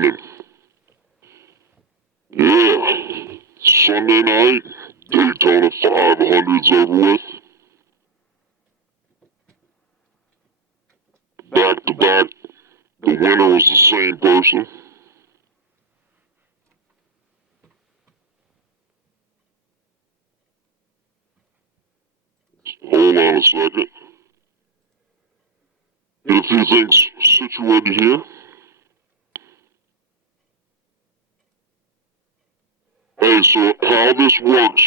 evening. Yeah, Sunday night, Daytona 500's over with. Back to back, the winner was the same person. Hold on a second. Get a few things situated here. Hey, so how this works,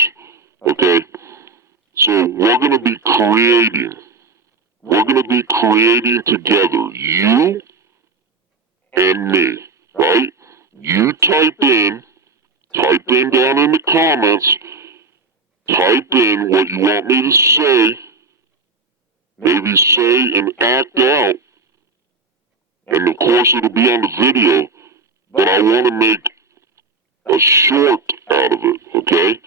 okay, so we're going to be creating together, you and me, right? You type in down in the comments, type in what you want me to say, maybe say and act out, and of course it'll be on the video, but I want to make a short out of it, okay?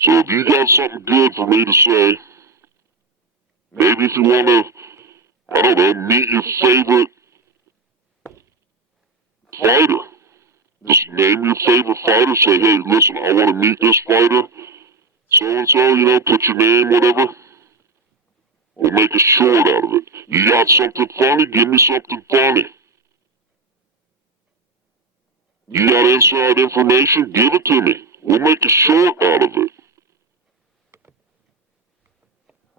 So if you got something good for me to say, maybe if you want to, I don't know, meet your favorite fighter. Just name your favorite fighter, say, hey, listen, I want to meet this fighter, so-and-so, you know, put your name, whatever. We'll make a short out of it. You got something funny? Give me something funny. You got inside information? Give it to me. We'll make a short out of it.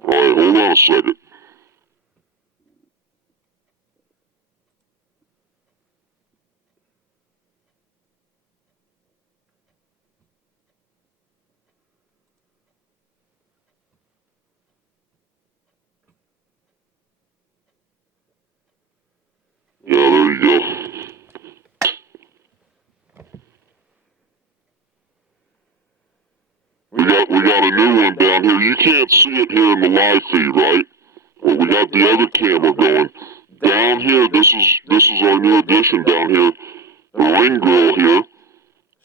Alright, hold on a second. Yeah, there you go. We got a new one down here. You can't see it here in the live feed, right? Well, we got the other camera going. Down here, this is our new addition down here. The ring girl here.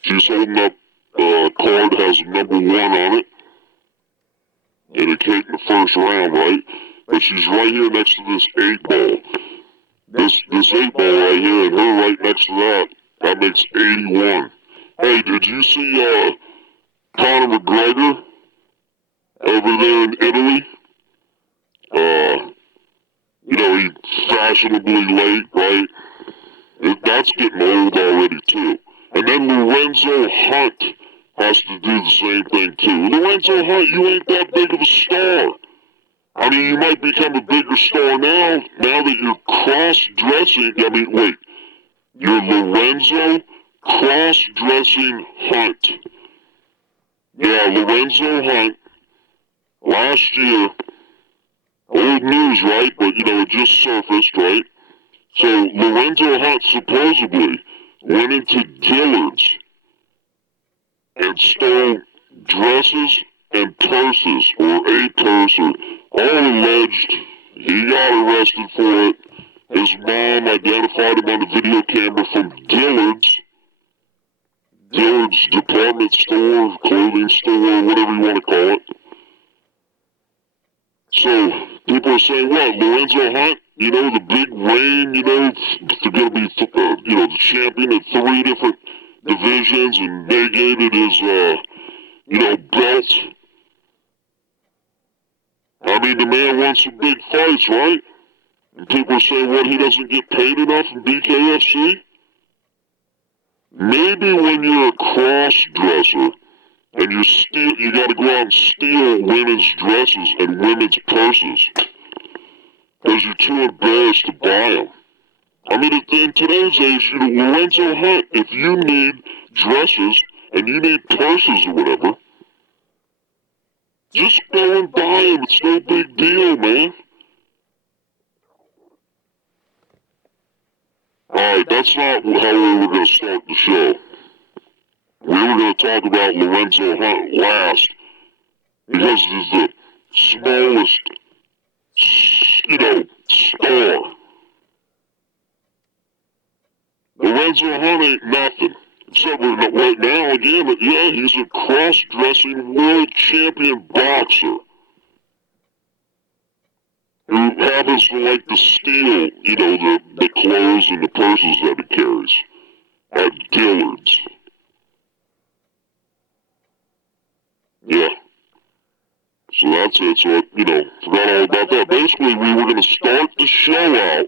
She's holding up a card that has number 1 on it. And it came in the first round, right? But she's right here next to this 8 ball. This 8 ball right here, and her right next to that, that makes 81. Hey, did you see Conor McGregor over there in Italy? You know, he's fashionably late, right? That's getting old already, too. And then Lorenzo Hunt has to do the same thing, too. Lorenzo Hunt, you ain't that big of a star. I mean, you might become a bigger star now that you're cross-dressing. I mean, wait. You're Lorenzo cross-dressing Hunt. Yeah, Lorenzo Hunt, last year, old news, right? But, you know, it just surfaced, right? So, Lorenzo Hunt supposedly went into Dillard's and stole dresses and purses, or a purse, or all alleged. He got arrested for it. His mom identified him on the video camera from Dillard's department store, clothing store, whatever you want to call it. So, people are saying, what, Lorenzo Hunt, you know, the big reign, you know, they're going to be, you know, the champion of 3 different divisions and negated his, you know, belt. I mean, the man won some big fights, right? And people are saying, what, he doesn't get paid enough in BKFC? Maybe when you're a cross-dresser and you gotta go out and steal women's dresses and women's purses because you're too embarrassed to buy them. I mean, in today's age, you know, Lorenzo Hunt, if you need dresses and you need purses or whatever, just go and buy them. It's no big deal, man. Alright, that's not how we were going to start the show. We were going to talk about Lorenzo Hunt last because he's the smallest, you know, star. Lorenzo Hunt ain't nothing. Except for right now, again, but yeah, he's a cross-dressing world champion boxer who happens to like to steal, you know, the clothes and the purses that he carries. at Dillard's. Yeah. So that's it. So, forgot all about that. Basically, we were going to start the show out,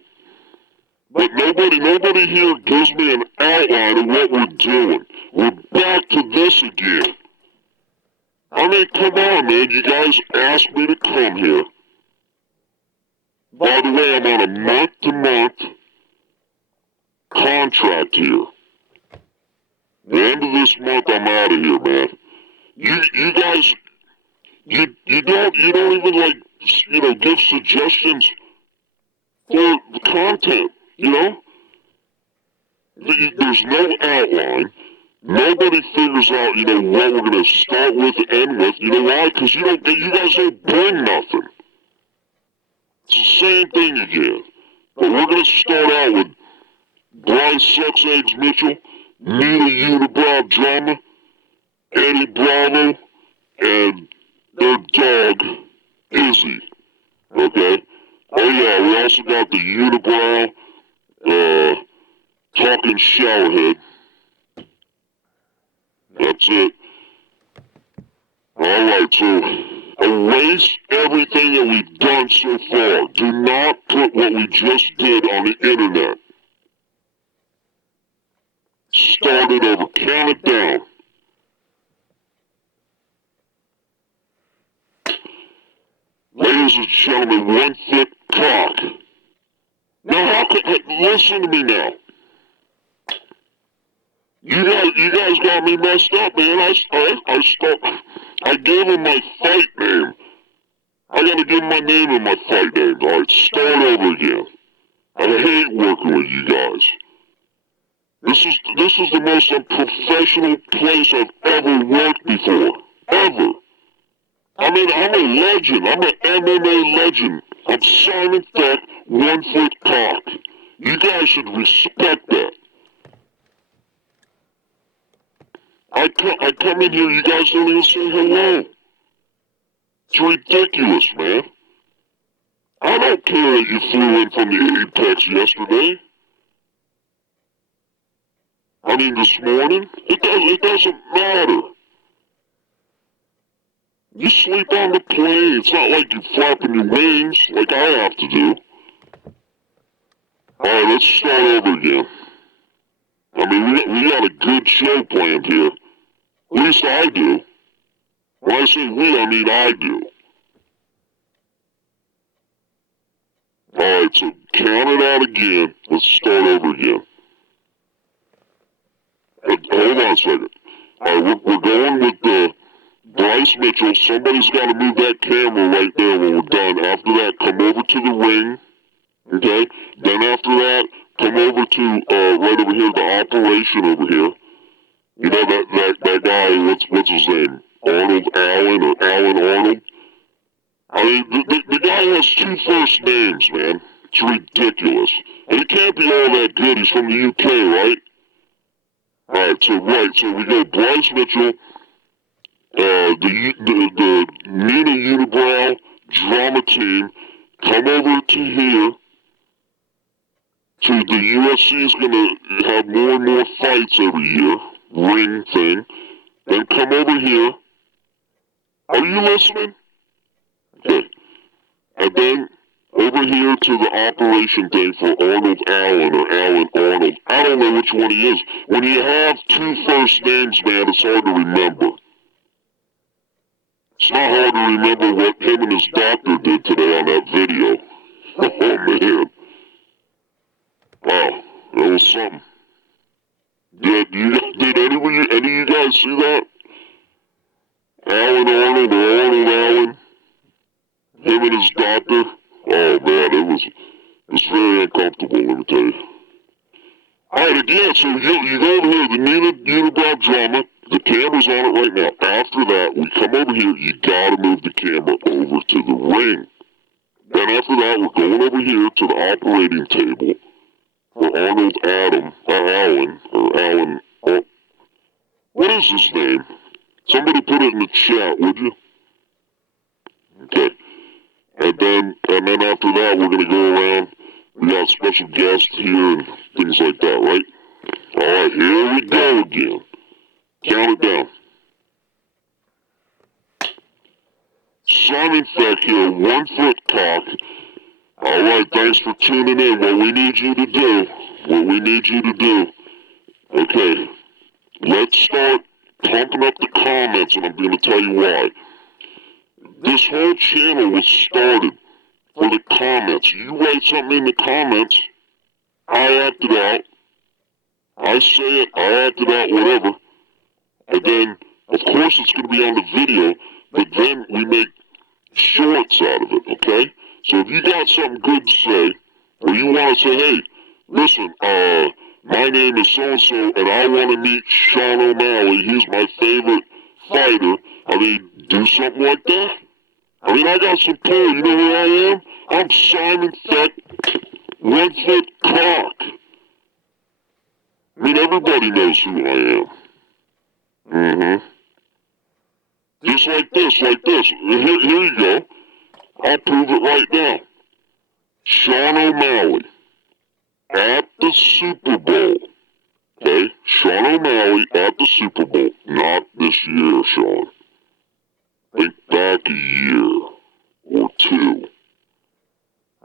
but nobody here gives me an outline of what we're doing. We're back to this again. I mean, come on, man. You guys asked me to come here. By the way, I'm on a month-to-month contract here. The end of this month, I'm out of here, man. You guys, you don't even give suggestions for the content, There's no outline. Nobody figures out, what we're going to start with and end with. You know why? Because you guys don't bring nothing. It's the same thing again. But we're going to start out with Bryce Sucks Eggs Mitchell, Nina Unibrow Drama, Eddie Bravo, and their dog, Izzy. Okay? Oh yeah, we also got the Unibrow, talking showerhead. That's it. Alright, so erase everything that we've done so far. Do not put what we just did on the internet. Start it over. Count it down. Ladies and gentlemen, 1 foot cock. Now, listen to me now. You guys got me messed up, man. I gave him my fight name. I gotta give him my name and my fight name. Alright, start over again. I hate working with you guys. This is the most unprofessional place I've ever worked before. Ever. I mean, I'm a legend. I'm an MMA legend. I'm Simon FECK 1 foot cock. You guys should respect that. I come in here, you guys don't even say hello. It's ridiculous, man. I don't care that you flew in from the Apex yesterday. I mean, this morning. It doesn't matter. You sleep on the plane. It's not like you're flapping your wings like I have to do. Alright, let's start over again. I mean, we got a good show planned here. At least I do. When I say we, I mean I do. Alright, so count it out again. Let's start over again. Hold on a second. Alright, we're going with the Bryce Mitchell. Somebody's got to move that camera right there when we're done. After that, come over to the ring. Okay? Then after that, come over to, right over here, the operation over here. You know that guy, what's his name? Arnold Allen or Alan Arnold? I mean, the guy has 2 first names, man. It's ridiculous. And he can't be all that good. He's from the UK, right? Alright, so we go Bryce Mitchell, the Nina Unibrow drama team, come over to here, to the UFC is going to have more and more fights every year, ring thing, then come over here. Are you listening? Okay. And then over here to the operation thing for Arnold Allen or Alan Arnold. I don't know which one he is. When you have 2 first names, man, it's hard to remember. It's not hard to remember what him and his doctor did today on that video. Oh, man. Wow, that was something. Did any of you guys see that? Alan Arnold or Arnold Allen? Him and his doctor? Oh, man, it was very uncomfortable, let me tell you. Alright, again, so you go over here, the Nina Unibrow drama, the camera's on it right now. After that, we come over here, you gotta move the camera over to the ring. Then after that, we're going over here to the operating table for Arnold Allen, what is his name? Somebody put it in the chat, would you? Okay. And then after that, we're gonna go around. We got special guests here and things like that, right? Alright, here we go again. Count it down. Simon FECK here, 1 Foot Cock. Alright, thanks for tuning in. What we need you to do, okay, let's start pumping up the comments, and I'm going to tell you why. This whole channel was started for the comments. You write something in the comments, I act it out. I say it, I act it out, whatever. And then, of course, it's going to be on the video, but then we make shorts out of it, okay? So if you got something good to say, or you want to say, hey, listen, my name is so-and-so, and I want to meet Sean O'Malley, he's my favorite fighter, I mean, do something like that. I mean, I got some pull, you know who I am? I'm Simon FECK, 1 Foot Cock. I mean, everybody knows who I am. Just like this. Here you go. I'll prove it right now. Sean O'Malley at the Super Bowl. Okay? Sean O'Malley at the Super Bowl. Not this year, Sean. Think back a year or two.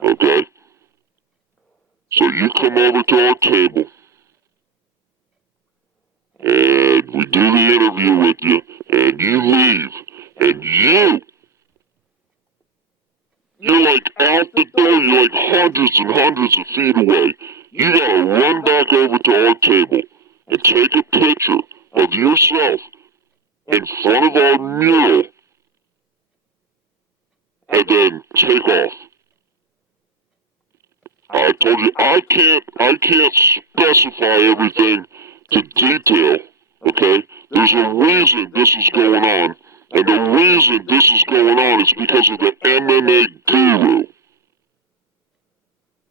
Okay? So you come over to our table, and we do the interview with you, and you leave, and you're like out the door, you're like hundreds and hundreds of feet away. You gotta run back over to our table and take a picture of yourself in front of our mural, and then take off. I told you, I can't specify everything to detail, okay? There's a reason this is going on, and the reason this is going on is because of the MMA guru.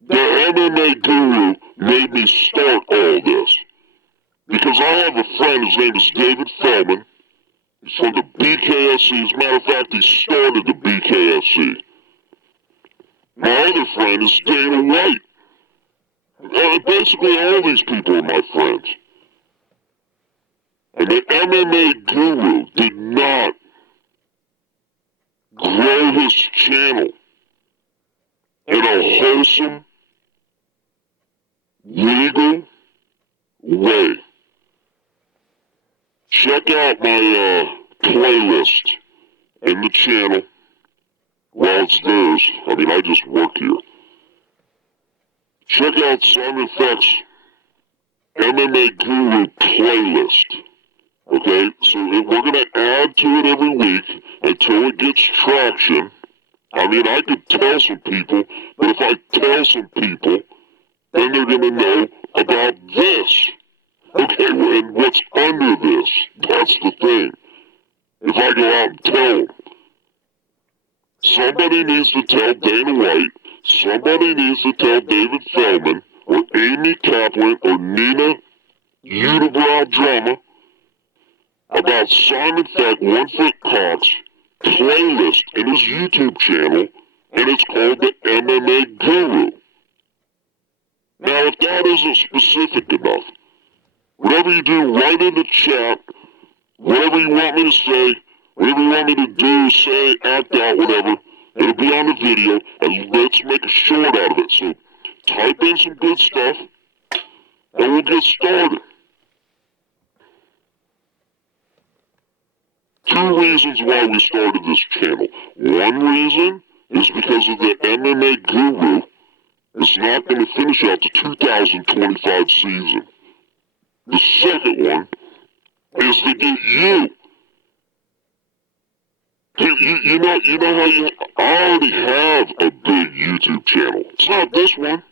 The MMA guru made me start all this. Because I have a friend, his name is David Feldman. He's from the BKFC. As a matter of fact, he started the BKFC. My other friend is Dana White. Basically, all these people are my friends. And the MMA guru did not grow his channel in a wholesome, legal way. Check out my playlist in the channel while it's theirs. I mean, I just work here. Check out Simon FECK's MMA Guru playlist. Okay, so we're going to add to it every week until it gets traction. I mean, I could tell some people, but if I tell some people, then they're going to know about this. Okay, and what's under this? That's the thing. If I go out and tell them, somebody needs to tell Dana White, somebody needs to tell David Feldman, or Amy Kaplan, or Nina Unibrow Drama about Simon FECK 1 Foot Cock's playlist in his YouTube channel, and it's called the MMA Guru. Now, if that isn't specific enough, whatever you do, write in the chat, whatever you want me to say, whatever you want me to do, say, act out, whatever, it'll be on the video, and let's make a short out of it. So, type in some good stuff, and we'll get started. 2 reasons why we started this channel. One reason is because of the MMA Guru is not going to finish out the 2025 season. The second one is to get you. You know how I already have a big YouTube channel. It's not this one.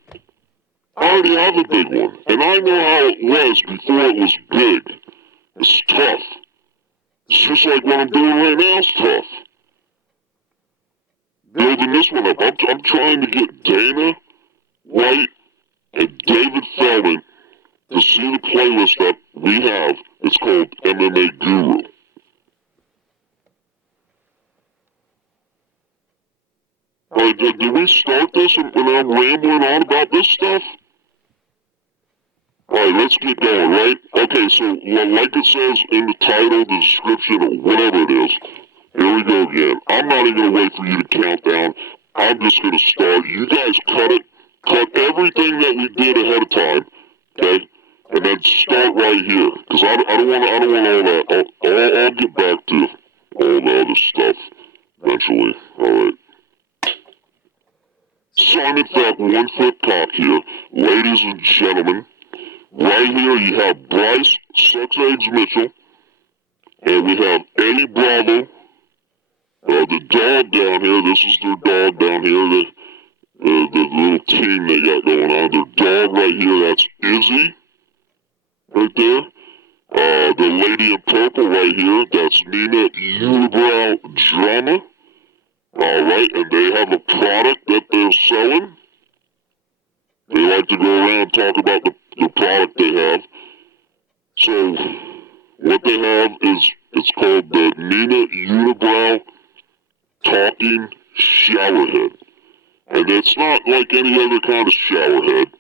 I already have a big one. And I know how it was before it was big. It's tough. It's just like what I'm doing right now is tough. Building this one up. I'm trying to get Dana White and David Feldman to see the playlist that we have. It's called MMA Guru. Did we start this when I'm rambling on about this stuff? Alright, let's get going, right? Okay, so like it says in the title, the description, or whatever it is, here we go again. I'm not even going to wait for you to count down. I'm just going to start. You guys cut it. Cut everything that we did ahead of time, okay? And then start right here, because I don't want all that. I'll get back to all the other stuff eventually. Alright. FECK One Foot Cock here, ladies and gentlemen. Right here you have Bryce Mithell, and we have Eddie Bravo, the dog down here. This is their dog down here, the little team they got going on. Their dog right here, that's Izzy, right there. The lady in purple right here, that's Nina Unibrow Drama. Alright, and they have a product that they're selling. They like to go around and talk about the product they have. So, what they have is, it's called the Nina Unibrow Talking Showerhead. And it's not like any other kind of showerhead.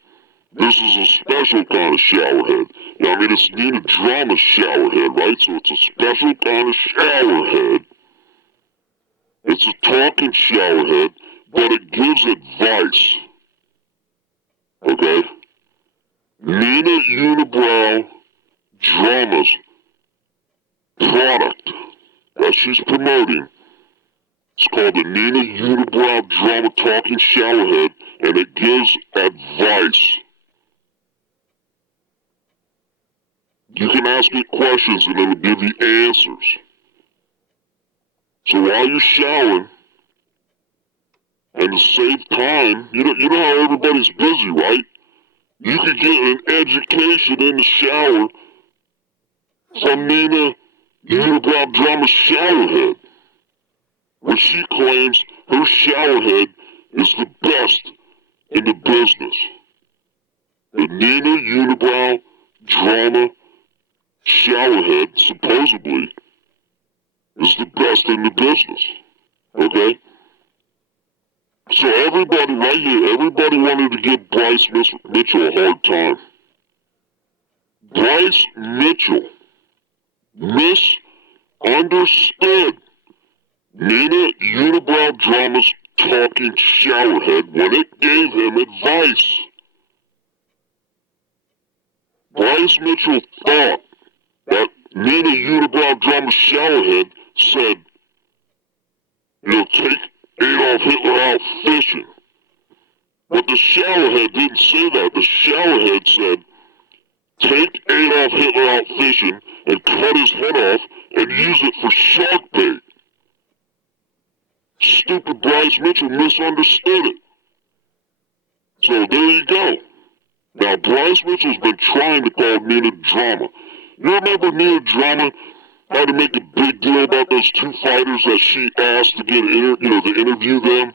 This is a special kind of showerhead. I mean, it's Nina Drama showerhead, right? So it's a special kind of showerhead. It's a talking showerhead, but it gives advice. Okay? Nina Unibrow Drama's product that she's promoting, it's called the Nina Unibrow Drama Talking Showerhead, and it gives advice. You can ask it questions and it'll give you answers. So while you're showering, and to save time, you know how everybody's busy, right? You can get an education in the shower from Nina Unibrow Drama Showerhead, where she claims her showerhead is the best in the business. The Nina Unibrow Drama Showerhead, supposedly, is the best in the business. Okay? So everybody right here, everybody wanted to give Bryce Mithell a hard time. Bryce Mithell misunderstood Nina Unibrow Drama's talking showerhead when it gave him advice. Bryce Mithell thought that Nina Unibrow Drama showerhead said, take Adolf Hitler out fishing. But the showerhead didn't say that. The showerhead said, take Adolf Hitler out fishing and cut his head off and use it for shark bait. Stupid Bryce Mithell misunderstood it. So there you go. Now Bryce Mithell's been trying to call Nina Drama. You remember Nina Drama had to make a big deal about those two fighters that she asked to get to interview them?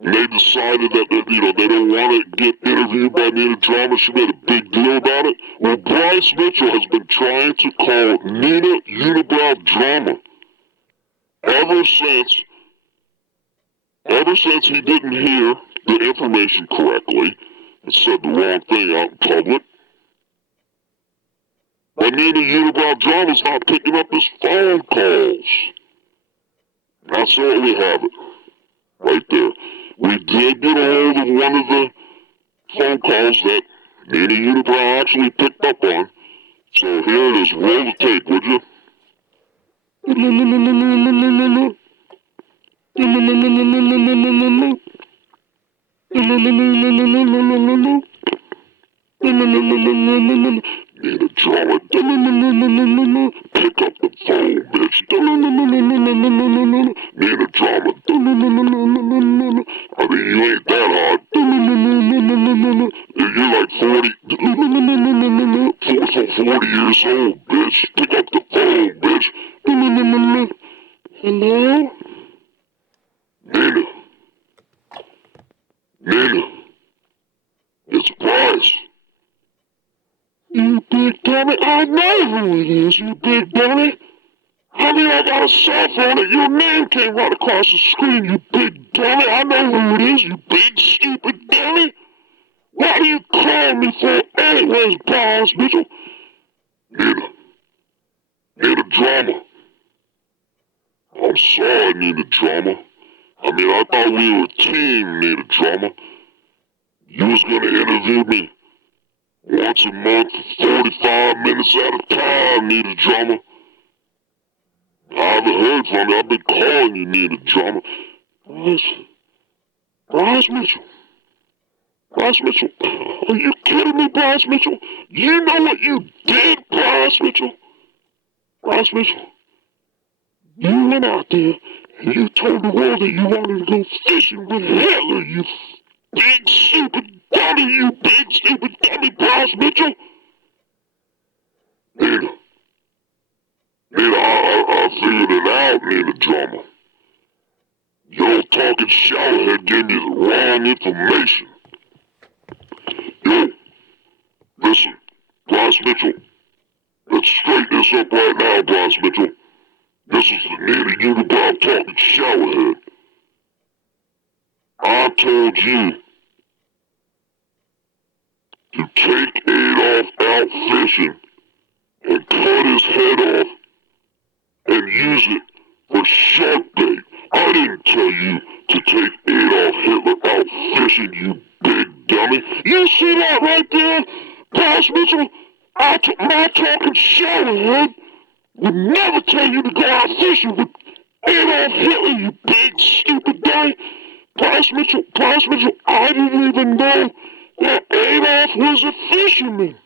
And they decided that they don't want to get interviewed by Nina Drama. She made a big deal about it. Well, Bryce Mithell has been trying to call Nina Unibrow Drama ever since he didn't hear the information correctly and said the wrong thing out in public. But Nina Unibrow Drama's not picking up his phone calls. That's all we have it. Right there. We did get a hold of one of the phone calls that Nina Unibrow actually picked up on. So here it is. Roll the tape, would you? Nina Drama, pick up the phone, bitch. Nina Drama, I mean, you ain't that hard. You're like 40 years old, bitch. Pick up the phone, bitch. Hello? Nina, it's Bryce. You big dummy, I know who it is, you big dummy. I mean, I got a cell phone and your name came right across the screen, you big dummy. I know who it is, you big stupid dummy. What are you calling me for anyways, Bryce Mithell? Need a drama. I'm sorry, need a drama. I mean, I thought we were a team, need a drama. You was gonna interview me once a month for 45 minutes at a time, need a drama. I haven't heard from you. I've been calling you, need a drama. Bryce Mithell. Bryce Mithell. Are you kidding me, Bryce Mithell? You know what you did, Bryce Mithell? Bryce Mithell. You went out there and you told the world that you wanted to go fishing with Hitler, you big stupid dummy, you big stupid dummy, Bryce Mithell. Nina, I figured it out, Nina Drama. Your talking showerhead gave me the wrong information. Yo, listen, Bryce Mithell, let's straighten this up right now, Bryce Mithell. This is the Nina Unibrow talking showerhead. I told you to take Adolf out fishing and cut his head off and use it for shark bait. I didn't tell you to take Adolf Hitler out fishing, you big dummy. You see that right there, Bryce Mithell? My talking showerhead would never tell you to go out fishing with Adolf Hitler, you big stupid dummy. Bryce Mithell, I didn't even know that Adolf was a fisherman.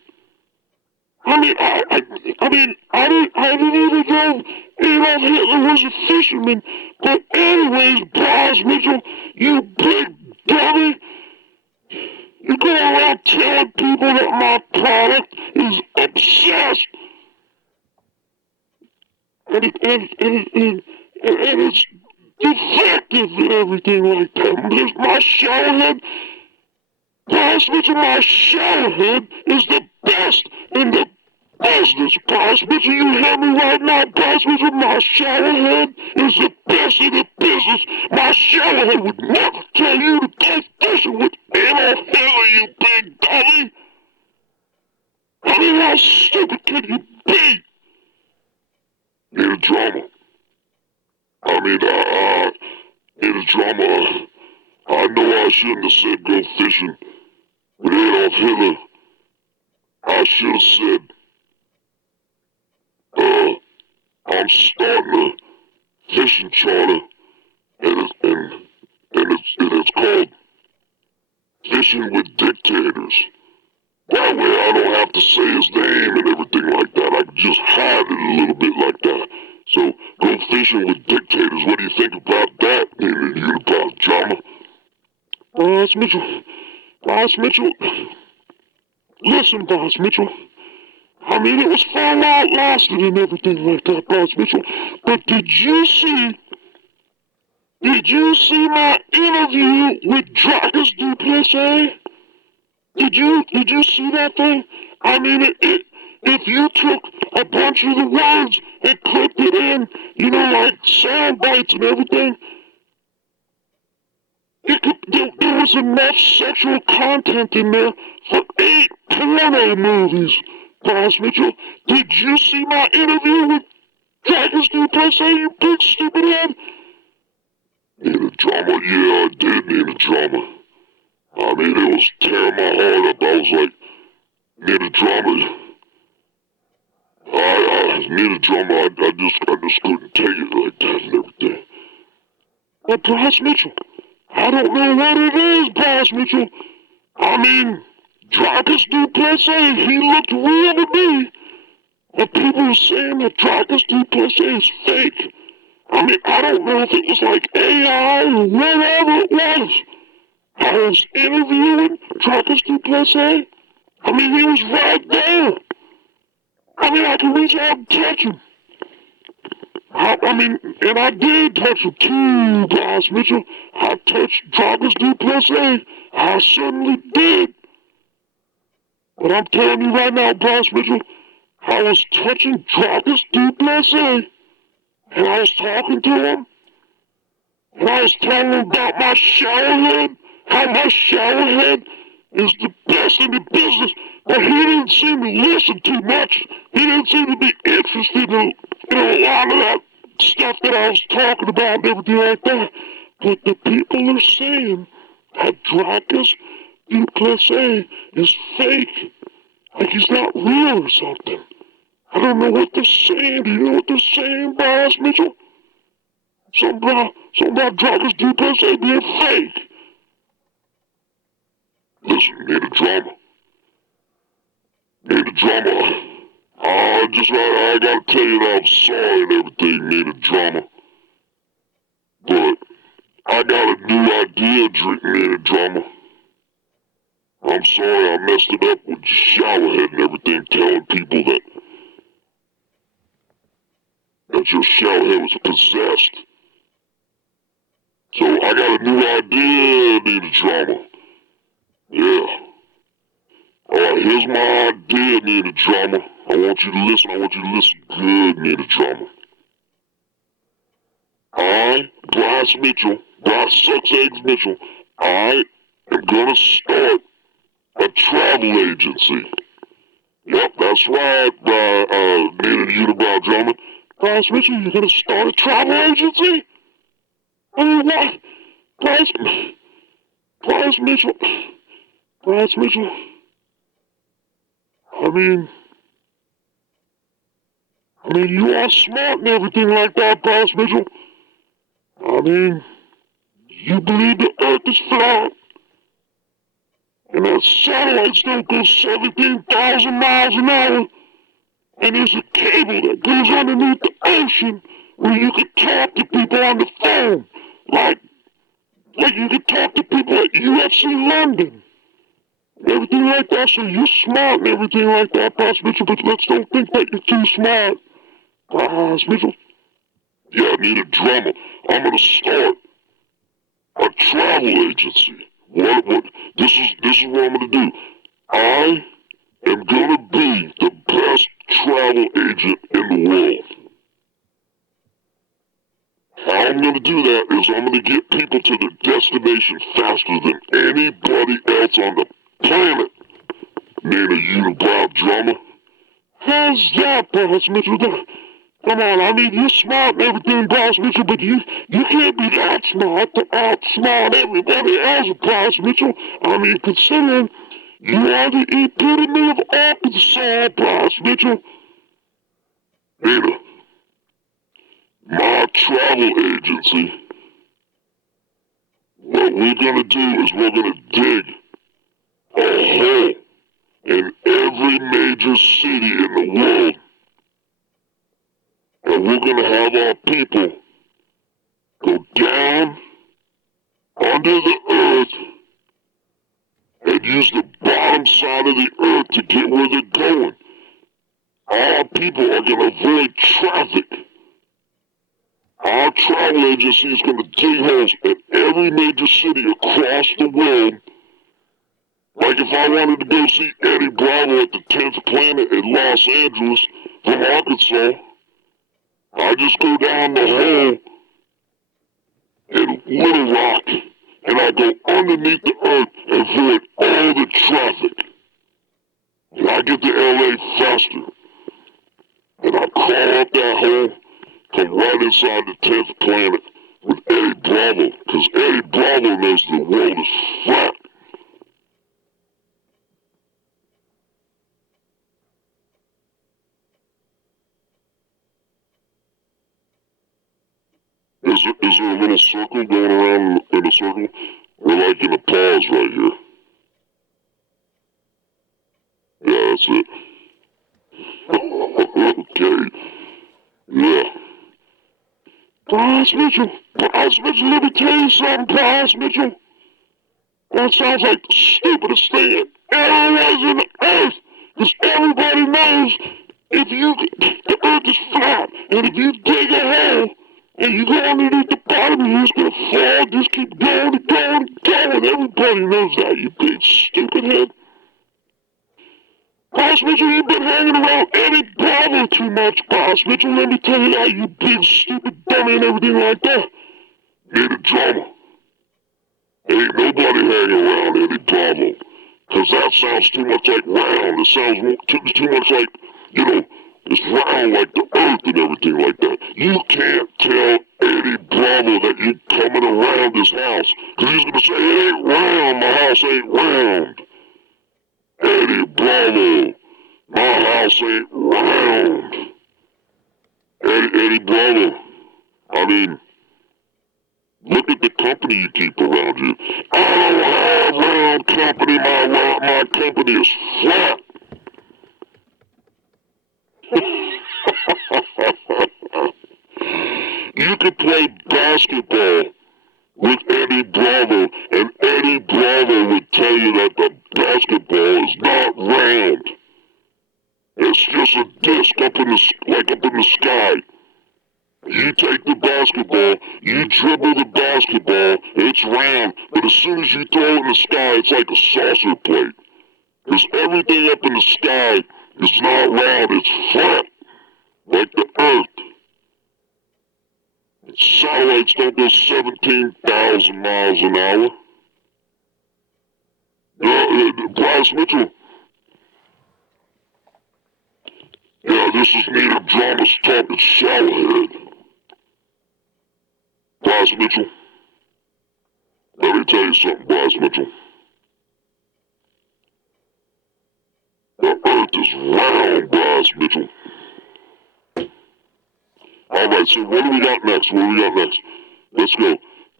I didn't even know Adolf Hitler was a fisherman. But anyways, Bryce Mithell, you big dummy, you go around telling people that my product is obsessed. And it's defective and everything like that. There's my showerhead. Bryce Mithell, my showerhead is the best in the business. Bryce Mithell, you hear me right now? Bryce Mithell, my showerhead is the best in the business. My showerhead would never tell you to go fishing with Adolf Hitler, you big dummy. I mean, how stupid can you be? Need a drama. Need a drama. I know I shouldn't have said go fishing with Adolf Hitler. I should have said, I'm starting a fishing charter, and it's called Fishing with Dictators. That way I don't have to say his name and everything like that. I can just hide it a little bit like that. So, go fishing with dictators. What do you think about that in the Unibrow drama? Bryce Mithell, listen, Bryce Mithell. I mean, it was far outlasted and everything like that, Bryce Mithell. But did you see my interview with Dragus Duplessis? Did you see that thing? I mean, if you took a bunch of the words and clipped it in, like sound bites and everything, there was enough sexual content in there for 8 porno movies, Bryce Mithell. Did you see my interview with Dragus Duplessis, you big stupid head? Need a drama? Yeah, I did need a drama. I mean, it was tearing my heart up. I was like, need a drama. I need a drama. I just couldn't take it like that and everything. But Bryce Mithell, I don't know what it is, Bryce Mithell. I mean, Dragus Duplessis, he looked real to me. And people were saying that Dragus Duplessis is fake. I mean, I don't know if it was like AI or whatever it was. I was interviewing Dragus Duplessis. I mean, he was right there. I mean, I could reach out and touch him. And I did touch him too, Bryce Mithell. I touched Dragus Duplessis. I certainly did. But I'm telling you right now, Bryce Mithell, I was touching Dragus Duplessis. And I was talking to him. And I was telling him about my showerhead. How my showerhead is the best in the business, but he didn't seem to listen too much. He didn't seem to be interested in, a lot of that stuff that I was talking about and everything like that. But the people are saying that Dracus Duplessis is fake. Like he's not real or something. I don't know what they're saying. Do you know what they're saying, Bryce Mithell? Something about Dracus Duplessis being fake. Listen, need a drama. I gotta tell you that I'm sorry and everything, need a drama. But I got a new idea, need a drama. I'm sorry I messed it up with showerhead and everything, telling people that your showerhead was possessed. So I got a new idea, need a drama. Yeah. Alright, here's my idea, need a drama. I want you to listen good, need a drama. I, Bryce Mithell, Bryce Sucks Eggs Mithell, I am gonna start a travel agency. Yep, that's right, needed a unibrow drama. Bryce Mithell, you're gonna start a travel agency? I mean, what? Bryce Mithell. I mean, you are smart and everything like that, Bryce Mithell. I mean, you believe the earth is flat, and that satellite still goes 17,000 miles an hour, and there's a cable that goes underneath the ocean where you can talk to people on the phone, like you can talk to people at UFC London, and everything like that. So you're smart and everything like that, Bryce Mithell, but let's don't think that you're too smart, Bryce Mithell. Yeah, I need a drummer. I'm gonna start a travel agency. What? This is what I'm gonna do. I am gonna be the best travel agent in the world. How I'm gonna do that is I'm gonna get people to their destination faster than anybody else on the planet. Need a unibrow drummer. How's that, Bryce Mithell? Come on, I mean, you're smart and everything, Bryce Mithell, but you can't be that smart to outsmart everybody else, Bryce Mithell. I mean, considering you are the epitome of Arkansas, Bryce Mithell. Nina, my travel agency, what we're gonna do is we're gonna dig a hole in every major city in the world. And we're gonna have our people go down under the earth and use the bottom side of the earth to get where they're going. Our people are gonna avoid traffic. Our travel agency is gonna dig holes in every major city across the world. Like if I wanted to go see Eddie Bravo at the 10th Planet in Los Angeles from Arkansas, I just go down the hole in Little Rock, and I go underneath the earth and avoid all the traffic. And I get to LA faster. And I crawl up that hole, come right inside the 10th Planet with Eddie Bravo, because Eddie Bravo knows the world is flat. Is there a little circle going around in a circle? We're like in a pause right here. Yeah, that's it. Okay. Yeah. Bryce Mithell, let me tell you something, Bryce Mithell. That sounds like the stupidest thing ever was in the earth. Because everybody knows the earth is flat, and if you dig a hole, and you go underneath the bottom, you're just gonna fall, just keep going and going and going. Everybody knows that, you big stupid head. Bryce Mithell, you've been hanging around Eddie Bravo too much, Bryce Mithell. Let me tell you that, you big stupid dummy and everything like that. Need a drama. Ain't nobody hanging around Eddie Bravo. Because that sounds too much like round. It sounds too much like, you know, it's round like the earth and everything like that. You can't tell Eddie Bravo that you're coming around his house. Because he's going to say, it ain't round. My house ain't round. Eddie Bravo, my house ain't round. Eddie Bravo, I mean, look at the company you keep around you. I don't have round company. My company is flat. You could play basketball with Eddie Bravo, and Eddie Bravo would tell you that the basketball is not round. It's just a disc up in the sky. You take the basketball, you dribble the basketball, it's round, but as soon as you throw it in the sky, it's like a saucer plate. Because everything up in the sky is not round, it's flat, like the earth. Satellites don't go 17,000 miles an hour. Bryce Mithell. Yeah, this is Native Dramas talking showerhead. Bryce Mithell. Let me tell you something, Bryce Mithell. The earth is round, Bryce Mithell. Alright, so what do we got next? Let's go.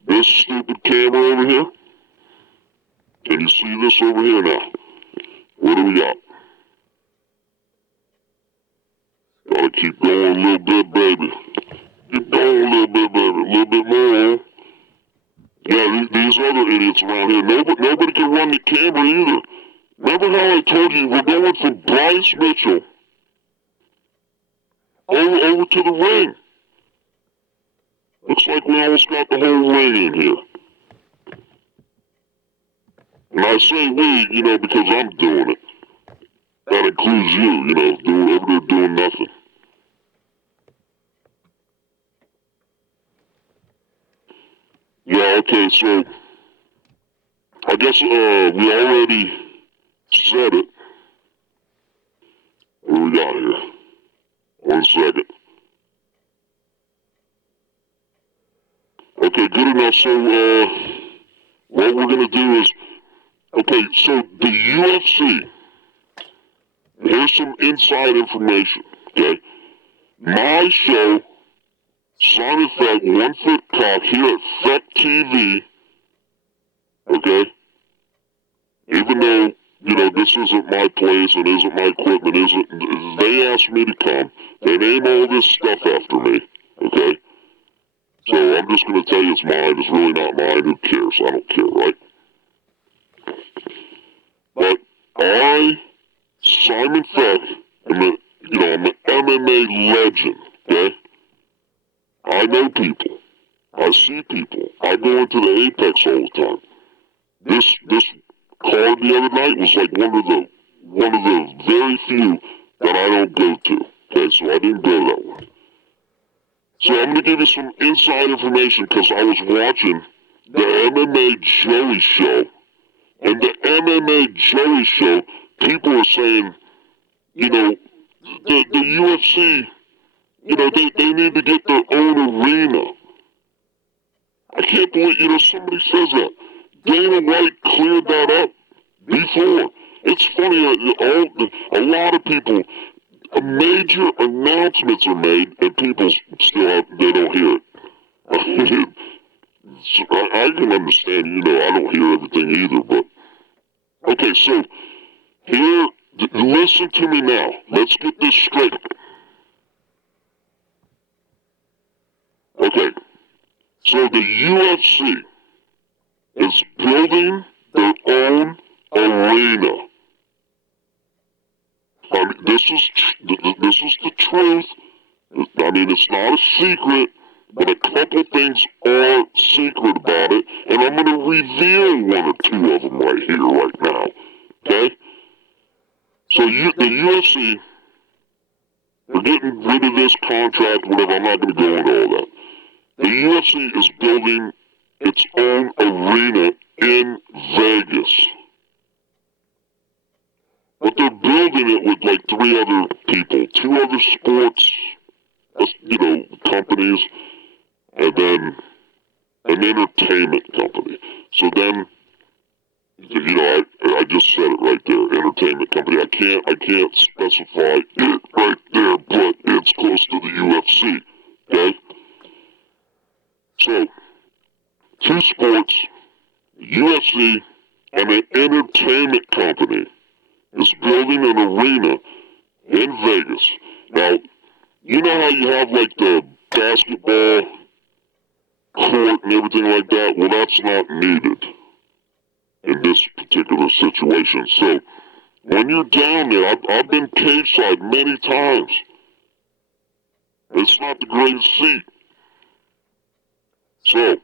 This stupid camera over here. Can you see this over here now? What do we got? Gotta keep going a little bit, baby. Keep going a little bit, baby. A little bit more. Yeah, these other idiots around here, nobody can run the camera either. Remember how I told you we're going from Bryce Mithell over to the ring? Looks like we almost got the whole ring in here. And I say we, you know, because I'm doing it. That includes you, you know, over there doing nothing. Yeah, okay, so I guess we already said it. What do we got here? 1 second. Okay, good enough. So what we're gonna do is, okay, so the UFC, here's some inside information, okay? My show, FECK One Foot Cock, here at FECK TV, okay? Even though, you know, this isn't my place and isn't my equipment, they asked me to come. They name all this stuff after me, okay? So I'm just going to tell you it's mine. It's really not mine. Who cares? I don't care, right? But I, Simon FECK, I'm an MMA legend, okay? I know people. I see people. I go into the Apex all the time. This card the other night was like one of the very few that I don't go to. Okay, so I didn't go that one. So I'm going to give you some inside information because I was watching the MMA Joey show. And the MMA Joey show, people are saying, you know, the UFC, you know, they need to get their own arena. I can't believe, you know, somebody says that. Dana White cleared that up before. It's funny, a lot of people, major announcements are made and people still they don't hear it. So I can understand, you know, I don't hear everything either, but okay, so here, listen to me now. Let's get this straight. Okay, so the UFC is building their own arena. I mean, this is the truth. I mean, it's not a secret, but a couple things are secret about it, and I'm going to reveal one or two of them right here, right now. Okay? So the UFC, we're getting rid of this contract, whatever. I'm not going to go into all that. The UFC is building its own arena in Vegas. But they're building it with like 3 other people, 2 other sports, companies, and then an entertainment company. So then, I just said it right there, entertainment company. I can't specify it right there, but it's close to the UFC, okay? So, 2 sports, UFC, and an entertainment company is building an arena in Vegas. Now, you know how you have like the basketball court and everything like that? Well, that's not needed in this particular situation. So, when you're down there, I've been cage side many times. It's not the greatest seat. So,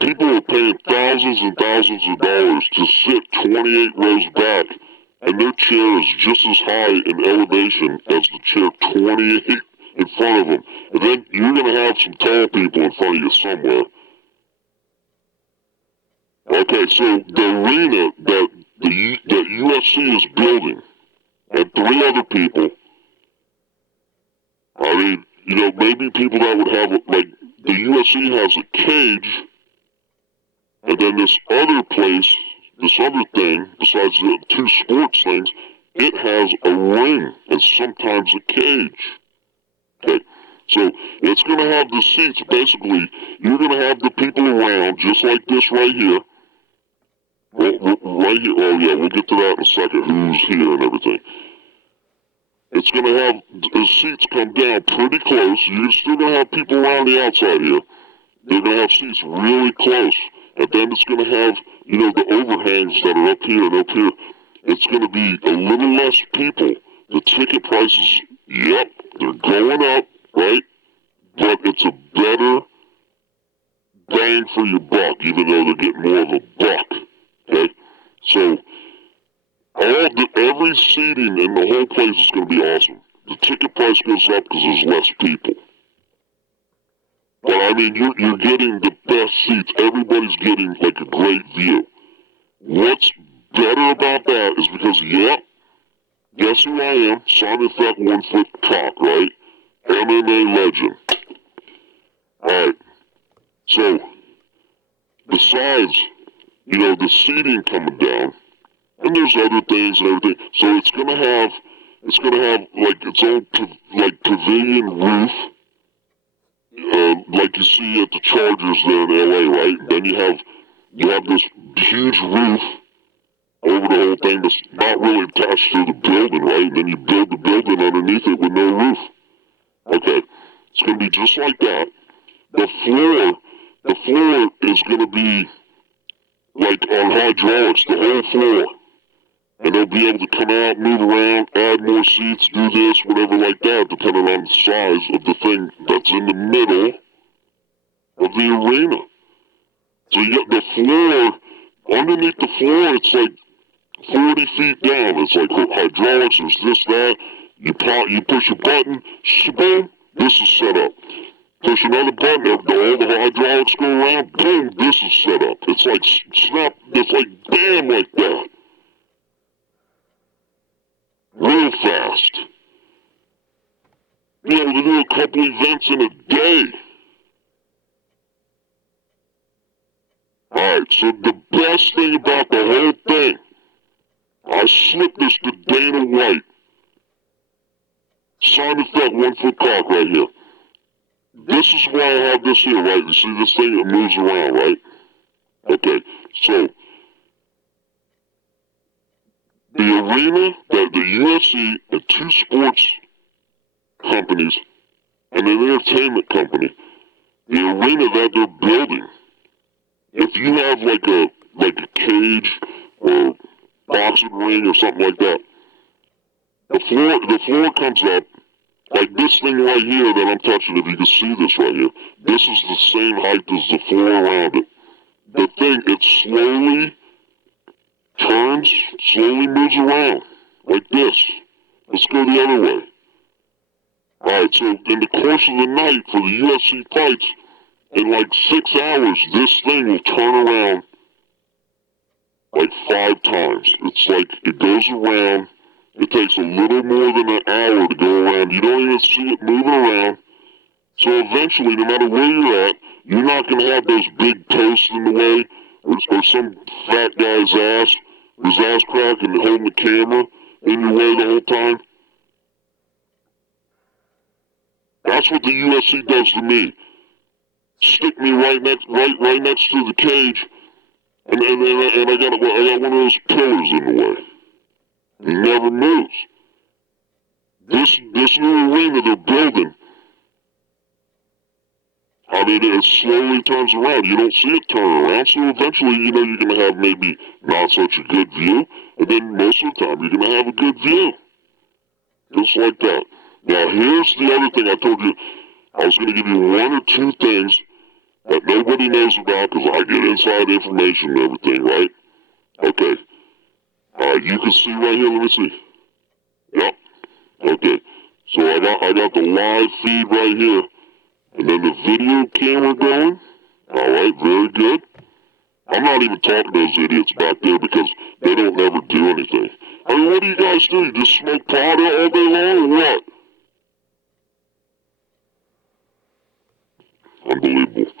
people are paying thousands and thousands of dollars to sit 28 rows back, and their chair is just as high in elevation as the chair 28 in front of them. And then you're going to have some tall people in front of you somewhere. Okay, so the arena that UFC is building, and 3 other people, I mean, maybe people that would have, like, the UFC has a cage, and then this other place, this other thing, besides the 2 sports things, it has a ring and sometimes a cage. Okay, so it's going to have the seats, basically, you're going to have the people around, just like this right here. Right here, oh yeah, we'll get to that in a second, who's here and everything. It's going to have, the seats come down pretty close. You're still going to have people around the outside here. They're going to have seats really close. And then it's going to have, the overhangs that are up here and up here. It's going to be a little less people. The ticket prices, yep, they're going up, right? But it's a better bang for your buck, even though they're getting more of a buck, okay? So, every seating in the whole place is going to be awesome. The ticket price goes up because there's less people. But I mean, you're getting the best seats. Everybody's getting like a great view. What's better about that is because, guess who I am? FECK One Foot Cock, right? MMA legend. Alright. So, besides, the seating coming down, and there's other things and everything. So it's gonna have like its own pavilion roof, like you see at the Chargers there in LA, right? And then you have this huge roof over the whole thing that's not really attached to the building, right? And then you build the building underneath it with no roof. Okay, it's gonna be just like that. The floor is gonna be like on hydraulics, the whole floor. And they'll be able to come out, move around, add more seats, do this, whatever like that, depending on the size of the thing that's in the middle of the arena. So you got the floor, underneath the floor, it's like 40 feet down. It's like hydraulics, there's this, that. You push a button, boom, this is set up. Push another button, all the hydraulics go around, boom, this is set up. It's like snap, it's like bam, like that. Real fast. Be able to do a couple events in a day. Alright, so the best thing about the whole thing, I slipped this to Dana White. FECK One Foot Cock right here. This is why I have this here, right? You see this thing that moves around, right? Okay, so the arena that the UFC and 2 sports companies and an entertainment company, the arena that they're building, if you have like a cage or boxing ring or something like that, the floor comes up like this thing right here that I'm touching. If you can see this right here, this is the same height as the floor around it. The thing, it slowly turns, slowly moves around, like this. Let's go the other way. Alright, so in the course of the night for the UFC fights, in like 6 hours, this thing will turn around like 5 times. It's like it goes around. It takes a little more than an hour to go around. You don't even see it moving around. So eventually, no matter where you're at, you're not going to have those big posts in the way, or some fat guy's ass, his ass crack and holding the camera in your way the whole time. That's what the UFC does to me. Stick me right next to the cage, and I got one of those pillars in the way. He never moves. This new arena they're building, I mean, it slowly turns around. You don't see it turn around, so eventually, you're going to have maybe not such a good view, and then most of the time, you're going to have a good view. Just like that. Now, here's the other thing I told you. I was going to give you 1 or 2 things that nobody knows about because I get inside information and everything, right? Okay. You can see right here. Let me see. Yep. Okay. So I got the live feed right here. And then the video camera going. Alright, very good. I'm not even talking to those idiots back there because they don't ever do anything. I mean, what do you guys do? You just smoke powder all day long or what? Unbelievable.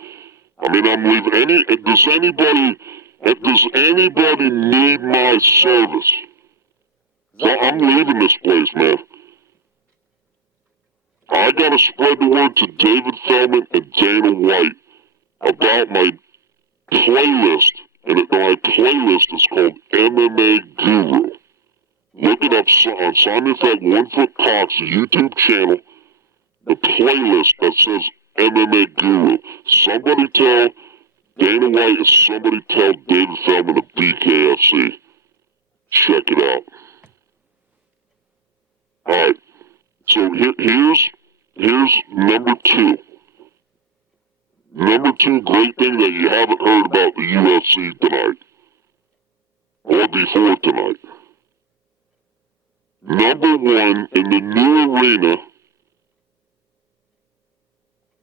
I mean, I'm leaving does anybody need my service? I'm leaving this place, man. I gotta spread the word to David Feldman and Dana White about my playlist, and my playlist is called MMA Guru. Look it up on Simon FECK One Foot Cock's YouTube channel, the playlist that says MMA Guru. Somebody tell Dana White and somebody tell David Feldman of BKFC. Check it out. Alright, so here's number 2. Number 2 great thing that you haven't heard about the UFC tonight. Or before tonight. Number 1, in the new arena,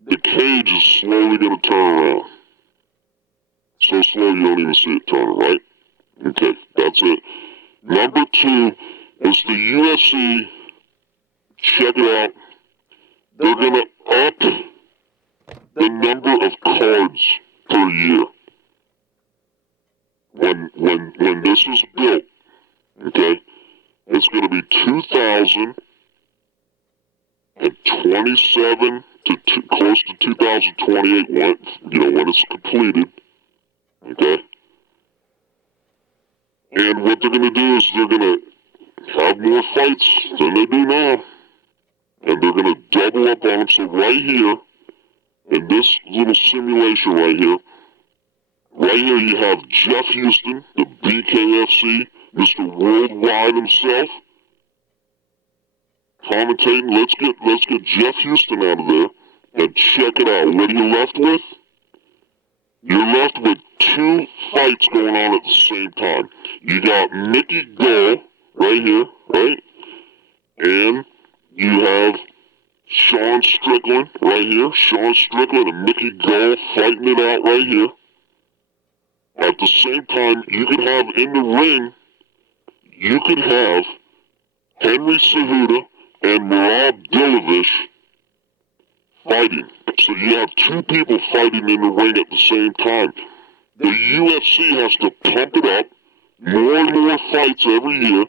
the cage is slowly going to turn around. So slow you don't even see it turn, right? Okay, that's it. Number 2 is the UFC. Check it out. They're going to up the number of cards per year. When this is built, okay, it's going to be 2027 to close to 2028 when it's completed, okay? And what they're going to do is they're going to have more fights than they do now. And they're going to double up on them. So right here, in this little simulation right here you have Jeff Houston, the BKFC, Mr. Worldwide himself, commentating. Let's get Jeff Houston out of there and check it out. What are you left with? You're left with 2 fights going on at the same time. You got Mickey Gall right here, right? And you have Sean Strickland right here. Sean Strickland and Mickey Gall fighting it out right here. At the same time, you can have in the ring, you can have Henry Cejudo and Merab Dillevich fighting. So you have 2 people fighting in the ring at the same time. The UFC has to pump it up, more and more fights every year.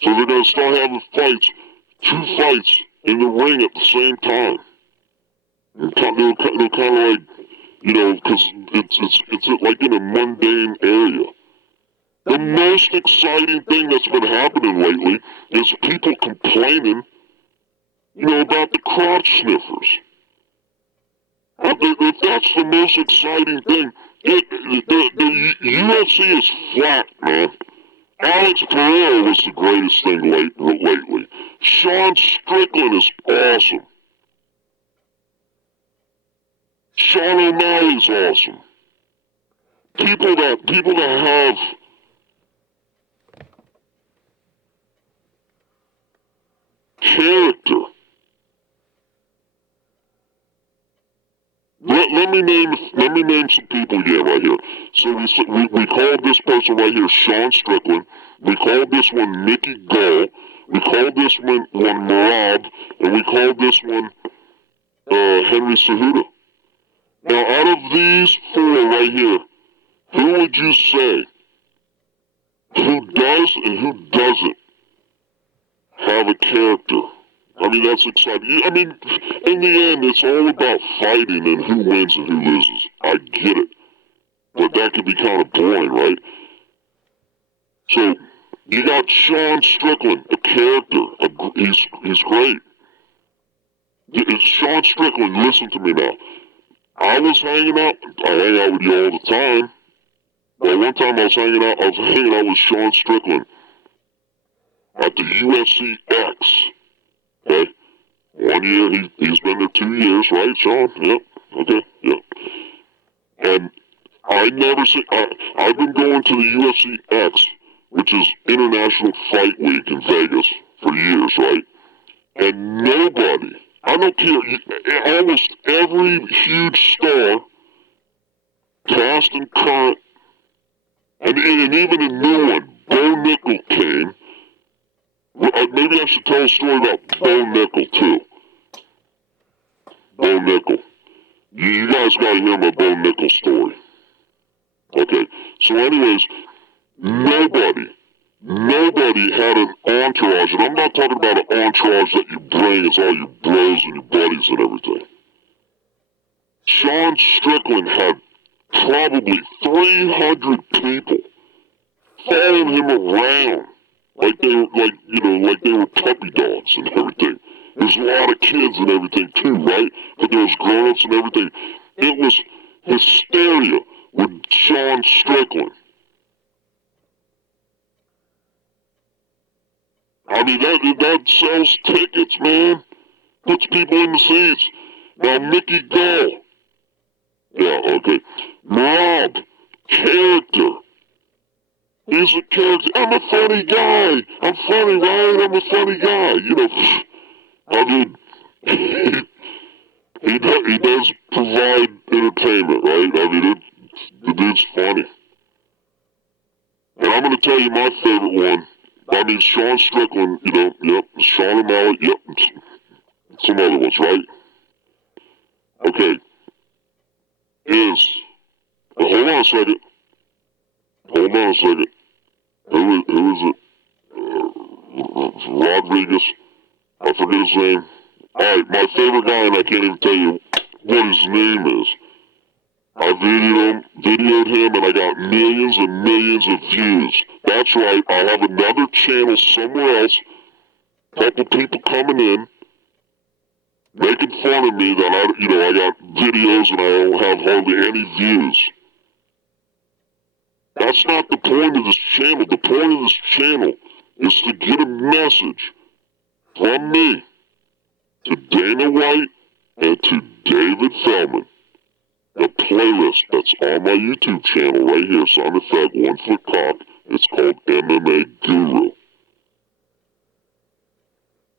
So they're going to start having 2 fights in the ring at the same time. They're kind of like, because it's like in a mundane area. The most exciting thing that's been happening lately is people complaining, about the crotch sniffers. If that's the most exciting thing, the UFC is flat, man. Alex Pereira was the greatest thing lately. Sean Strickland is awesome. Sean O'Malley's awesome. People that have character. Let me name some people again right here. So we called this person right here Sean Strickland. We called this one Mickey Gall. We called this one Marab, and we called this one Henry Cejudo. Now, out of these four right here, who would you say who does and who doesn't have a character? I mean, that's exciting. I mean, in the end, it's all about fighting and who wins and who loses. I get it. But that can be kind of boring, right? So, you got Sean Strickland, a character. He's great. Sean Strickland, listen to me now. I was hanging out. I hang out with you all the time. But one time I was hanging out with Sean Strickland at the UFC X. Okay? 1 year, he's been there 2 years, right, Sean? Yep. Okay, yep. And I've been going to the UFC X, which is International Fight Week in Vegas, for years, right? And nobody, I don't care, almost every huge star, past and current, and even a new one, Bo Nickel came. Maybe I should tell a story about Bo Nickel, too. Bo Nickel. You guys gotta hear my Bo Nickel story. Okay, so anyways, nobody had an entourage, and I'm not talking about an entourage that you bring, it's all your bros and your buddies and everything. Sean Strickland had probably 300 people following him around like they were puppy dogs and everything. There's a lot of kids and everything too, right? But there was grown-ups and everything. It was hysteria with Sean Strickland. I mean, that sells tickets, man. Puts people in the seats. Now, Mickey Gall. Yeah, okay. Rob, character. He's a character. I'm a funny guy. I'm funny, right? I'm a funny guy. You know, I mean, he does provide entertainment, right? I mean, the dude's funny. And I'm going to tell you my favorite one. I mean, Sean Strickland, you know, yep. Sean O'Malley, yep. Some other ones, right? Okay. Hold on a second. Who is it? Rodriguez. I forget his name. Alright, my favorite guy, and I can't even tell you what his name is. I videoed him, and I got millions and millions of views. That's right, I have another channel somewhere else. Couple people coming in, making fun of me that I got videos and I don't have hardly any views. That's not the point of this channel. The point of this channel is to get a message from me to Dana White and to David Feldman. A playlist that's on my YouTube channel right here, Sound Effect One Foot Cock. It's called MMA Guru.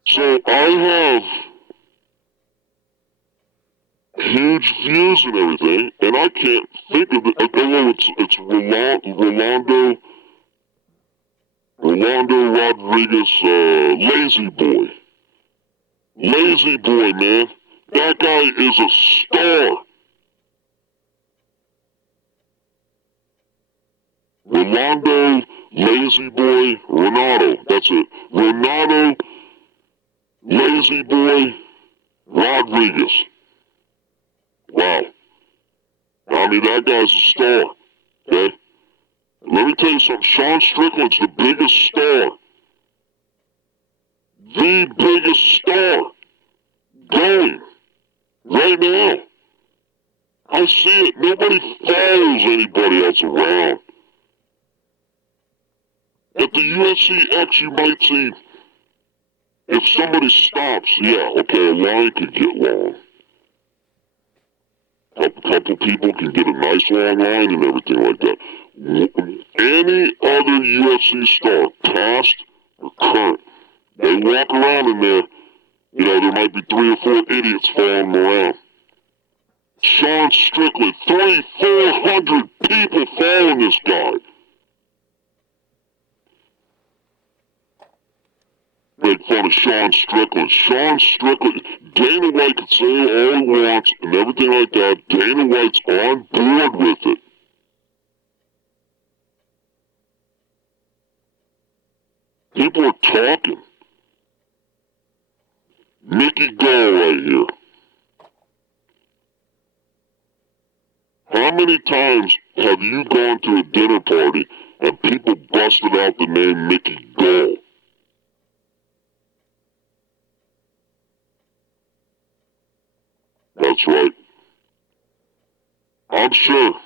So I have huge views and everything, and I can't think of it. Although it's Rolando Rodriguez, Lazy Boy. Lazy Boy, man. That guy is a star. Rolando Lazy Boy Renato. That's it. Renato Lazy Boy Rodriguez. Wow. I mean, that guy's a star. Okay? Let me tell you something. Sean Strickland's the biggest star. The biggest star going right now. I see it. Nobody follows anybody else around. At the UFC X, you might see, if somebody stops, yeah, okay, a line could get long. A couple people can get a nice long line and everything like that. Any other UFC star, past or current, they walk around in there, there might be 3 or 4 idiots following them around. Sean Strickland, 400 people following this guy. Make fun of Sean Strickland. Sean Strickland, Dana White can say all he wants and everything like that. Dana White's on board with it. People are talking. Mickey Gall right here. How many times have you gone to a dinner party and people busted out the name Mickey Gall? That's right. I'm sure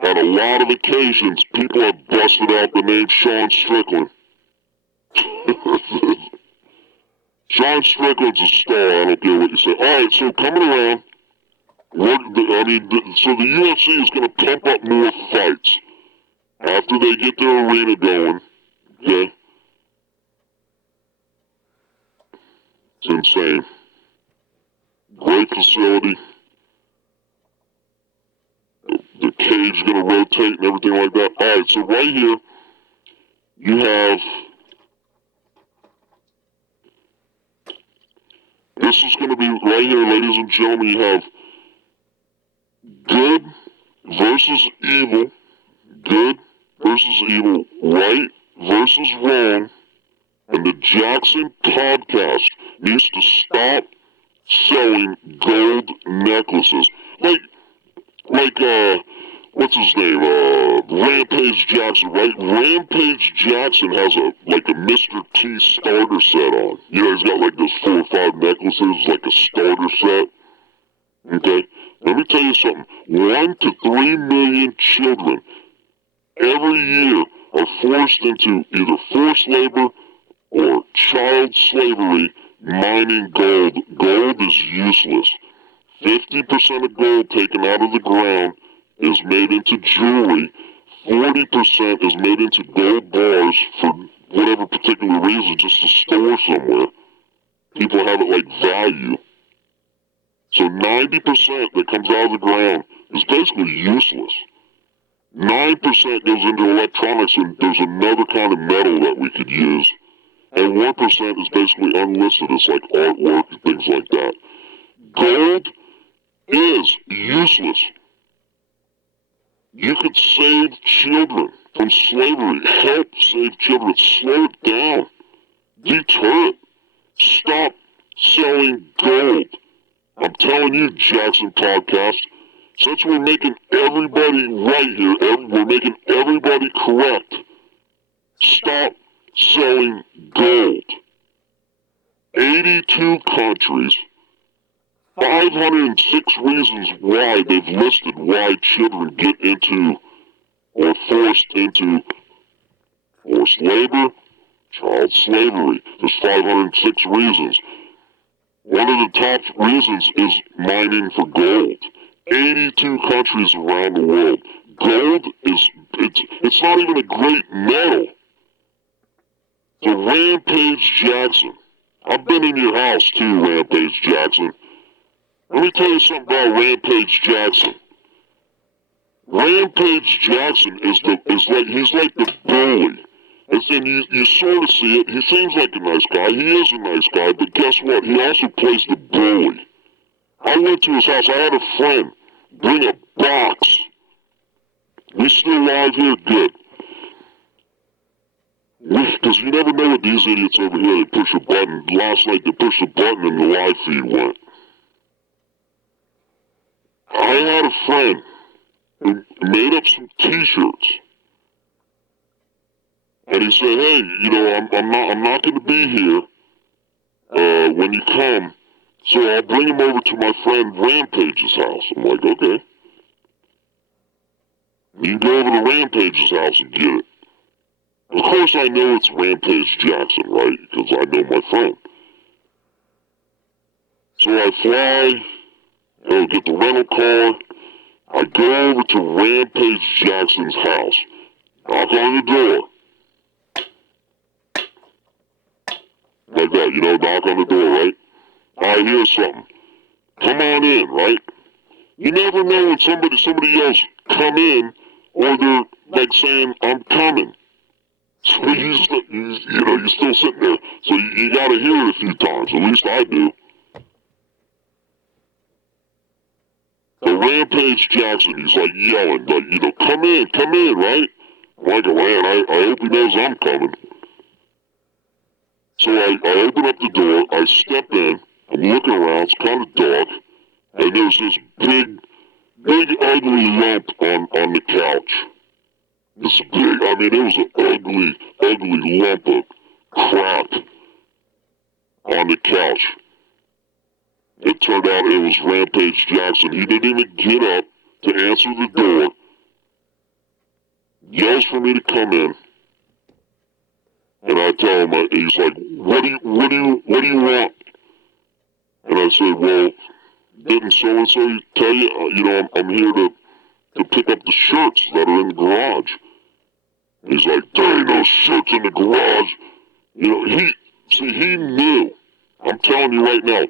on a lot of occasions people have busted out the name Sean Strickland. Sean Strickland's a star, I don't care what you say. Alright, so coming around, so the UFC is going to pump up more fights after they get their arena going, okay? It's insane. Great facility. The cage is going to rotate and everything like that. Alright, so right here, you have... This is going to be, right here, ladies and gentlemen, you have good versus evil, right versus wrong, and the Jackson podcast needs to stop selling gold necklaces. Like, what's his name? Rampage Jackson, right? Rampage Jackson has a Mr. T starter set on. You know, he's got like those 4 or 5 necklaces, like a starter set. Okay? Let me tell you something. 1 to 3 million children every year are forced into either forced labor or child slavery mining gold. Gold is useless. 50% of gold taken out of the ground is made into jewelry. 40% is made into gold bars for whatever particular reason, just to store somewhere. People have it like value. So 90% that comes out of the ground is basically useless. 9% goes into electronics, and there's another kind of metal that we could use. And 1% is basically unlisted. It's like artwork and things like that. Gold is useless. You could save children from slavery. Help save children. Slow it down. Deter it. Stop selling gold. I'm telling you, Jackson Podcast, since we're making everybody right here, we're making everybody correct, stop selling gold. 82 countries, 506 reasons why they've listed why children get into or forced into forced labor, child slavery. There's 506 reasons. One of the top reasons is mining for gold. 82 countries around the world. Gold it's not even a great metal. So Rampage Jackson. I've been in your house too, Rampage Jackson. Let me tell you something about Rampage Jackson. Rampage Jackson he's like the bully. And you sort of see it. He seems like a nice guy. He is a nice guy, but guess what? He also plays the bully. I went to his house. I had a friend bring a box. We still live here? Good. Because you never know what these idiots over here, they push a button. Last night they pushed a button and the live feed went. I had a friend who made up some t-shirts. And he said, hey, you know, I'm not going to be here when you come, so I'll bring him over to my friend Rampage's house. I'm like, okay. You go over to Rampage's house and get it. Of course I know it's Rampage Jackson, right? Because I know my friend. So I fly, get the rental car. I go over to Rampage Jackson's house. Knock on the door. Like that, knock on the door, right? I hear something. come on in, right? You never know when somebody yells, come in, or they're like saying, I'm coming. So you're still sitting there. So you gotta hear it a few times, at least I do. So Rampage Jackson, he's like yelling, like, come in, right? I'm like, man, I hope he knows I'm coming. So I open up the door, I step in, I'm looking around, it's kind of dark, and there's this big ugly lump on the couch. This big, it was an ugly lump of crap on the couch. It turned out it was Rampage Jackson. He didn't even get up to answer the door. Yells for me to come in. And I tell him, he's like, what do you want? And I said, well, didn't so-and-so tell you, I'm here to pick up the shirts that are in the garage. And he's like, there ain't no shirts in the garage. He knew. I'm telling you right now,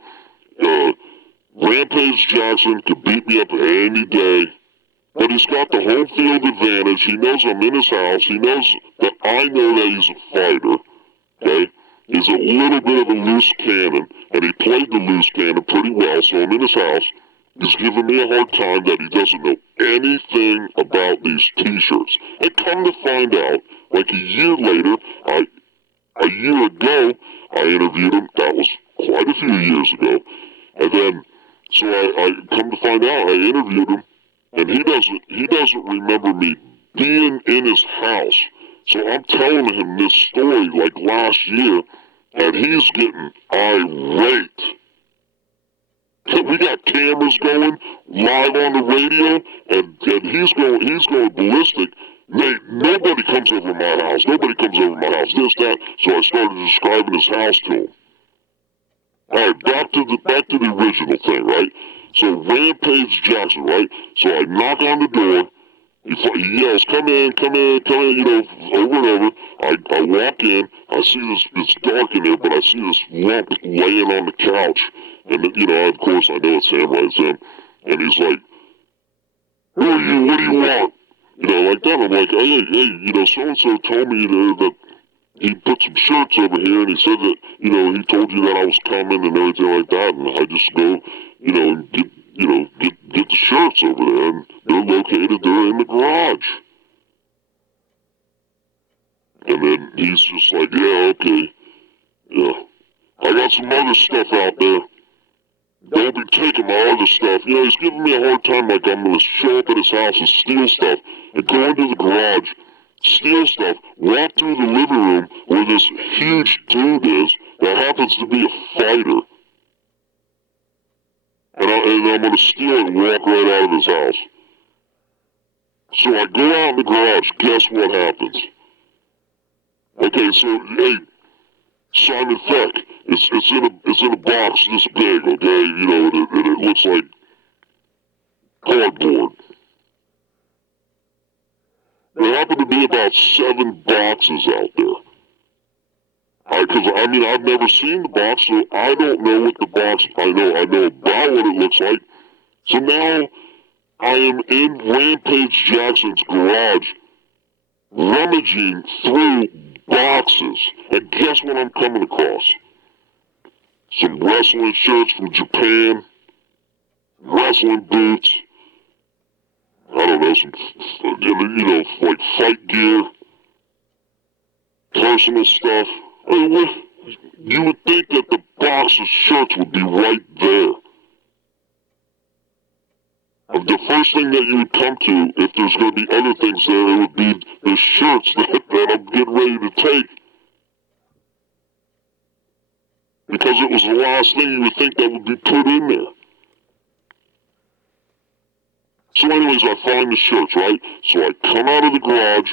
Rampage Jackson could beat me up any day, but he's got the home field advantage. He knows I'm in his house. He knows that I know that he's a fighter, okay? He's a little bit of a loose cannon, and he played the loose cannon pretty well, so I'm in his house. He's giving me a hard time that he doesn't know anything about these t-shirts. And come to find out, like a year later, a year ago, I interviewed him. That was quite a few years ago. And then, so I come to find out, I interviewed him, and he doesn't remember me being in his house. So I'm telling him this story like last year, and he's getting irate. We got cameras going live on the radio, and he's going ballistic. Nobody comes over my house. Nobody comes over my house. This, that. So I started describing his house to him. All right, back to the original thing, right? So Rampage Jackson, right? So I knock on the door. He yells, come in, over and over. I walk in. I see this, it's dark in there, but I see this lump laying on the couch. And, of course, I know it's him, right? It's him. And he's like, who are you? What do you want? Like that. I'm like, hey, so-and-so told me that he put some shirts over here, and he said that, he told you that I was coming and everything like that, and I just go, and get the shirts over there, and they're in the garage. And then he's just like, yeah, okay, yeah. I got some other stuff out there. Don't be taking my other stuff. He's giving me a hard time like I'm going to show up at his house and steal stuff and go into the garage, steal stuff, walk through the living room where this huge dude is that happens to be a fighter. And I'm going to steal it and walk right out of his house. So I go out in the garage. Guess what happens? Okay, so, hey, Simon Feck, it's in a box this big, okay, and it looks like cardboard. There happen to be about 7 boxes out there. Because I've never seen the box, so I don't know what the box, I know about what it looks like. So now I am in Rampage Jackson's garage, rummaging through boxes, and guess what I'm coming across? Some wrestling shirts from Japan, wrestling boots, I don't know, some, like fight gear, personal stuff. You would think that the box of shirts would be right there. The first thing that you would come to, if there's going to be other things there, it would be the shirts that I'm getting ready to take. Because it was the last thing you would think that would be put in there. So anyways, I find the shirts, right? So I come out of the garage,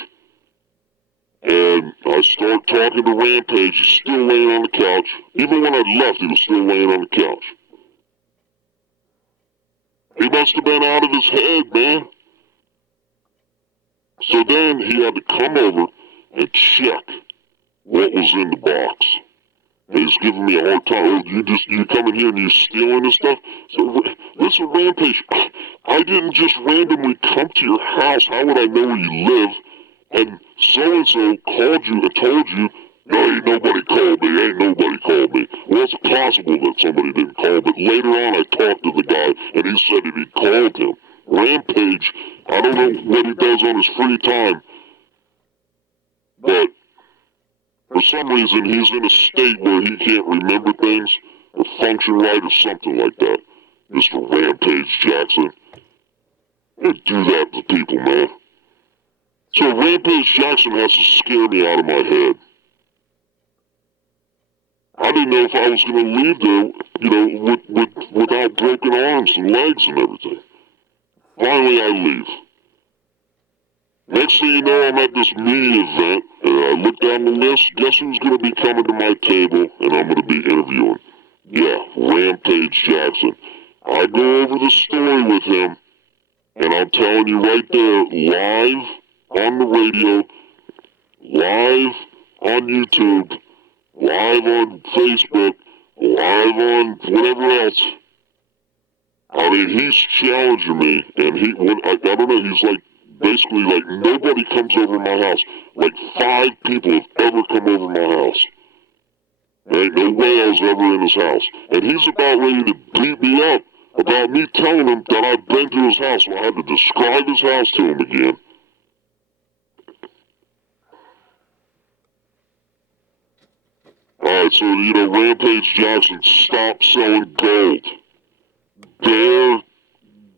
and I start talking to Rampage. He's still laying on the couch. Even when I left, he was still laying on the couch. He must have been out of his head, man. So then he had to come over and check what was in the box. And he's giving me a hard time. Oh, you come in here and you're stealing and stuff? So, listen, Rampage, I didn't just randomly come to your house. How would I know where you live? And so-and-so called you and told you, no, ain't nobody called me. Well, it's possible that somebody didn't call, but later on I talked to the guy, and he said that he called him. Rampage, I don't know what he does on his free time, but for some reason he's in a state where he can't remember things, or function right, or something like that. Mr. Rampage Jackson. Don't do that to people, man. So Rampage Jackson has to scare me out of my head. I didn't know if I was going to leave there, without broken arms and legs and everything. Finally, I leave. Next thing you know, I'm at this media event, and I look down the list. Guess who's going to be coming to my table, and I'm going to be interviewing? Yeah, Rampage Jackson. I go over the story with him, and I'm telling you right there, live on the radio, live on YouTube, live on Facebook, live on whatever else. I mean, he's challenging me, and I don't know, he's like, basically like, nobody comes over my house. Like 5 people have ever come over my house. There ain't no whales ever in his house. And he's about ready to beat me up about me telling him that I've been to his house, so I had to describe his house to him again. Alright, so, Rampage Jackson, stop selling gold. Dare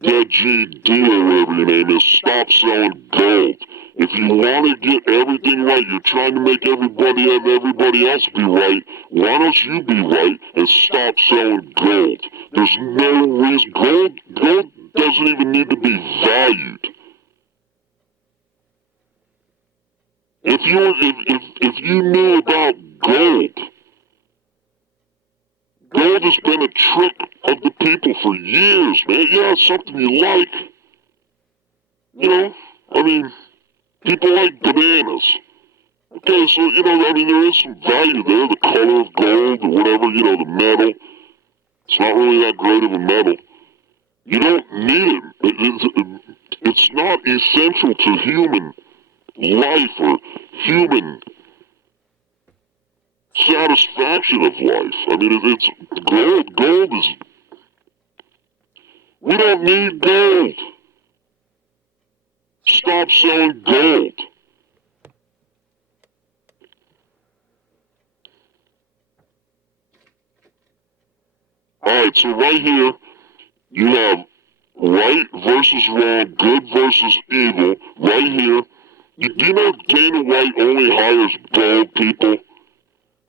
DG or whatever your name is, stop selling gold. If you want to get everything right, you're trying to make everybody and everybody else be right, why don't you be right and stop selling gold? There's no reason. Gold doesn't even need to be valued. If you knew about gold has been a trick of the people for years, man. Yeah, it's something you like. People like bananas. Okay, so, there is some value there, the color of gold or whatever, the metal. It's not really that great of a metal. You don't need it. It's not essential to human life or human satisfaction of life. It's gold. Gold is... We don't need gold. Stop selling gold. Alright, so right here, you have right versus wrong, good versus evil. Right here, do you know Dana White only hires bald people?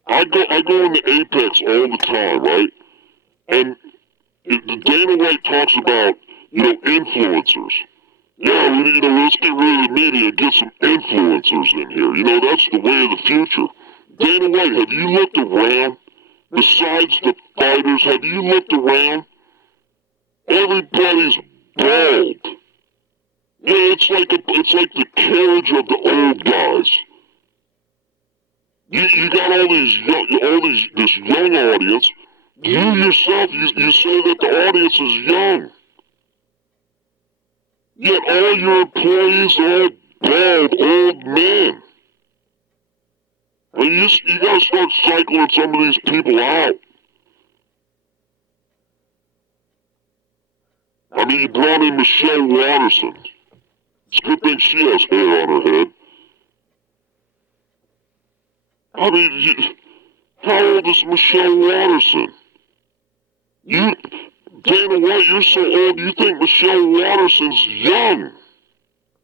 I go in the Apex all the time, right? And Dana White talks about, influencers. Yeah, let's get rid of the media and get some influencers in here. That's the way of the future. Dana White, have you looked around? Besides the fighters, have you looked around? Everybody's bald. Yeah, it's like the carriage of the old guys. You got this young audience. You yourself, you say that the audience is young. Yet all your employees are bald old men. And you gotta start cycling some of these people out. You brought in Michelle Watterson. It's a good thing she has hair on her head. How old is Michelle Watterson? Dana White, you're so old, you think Michelle Watterson's young.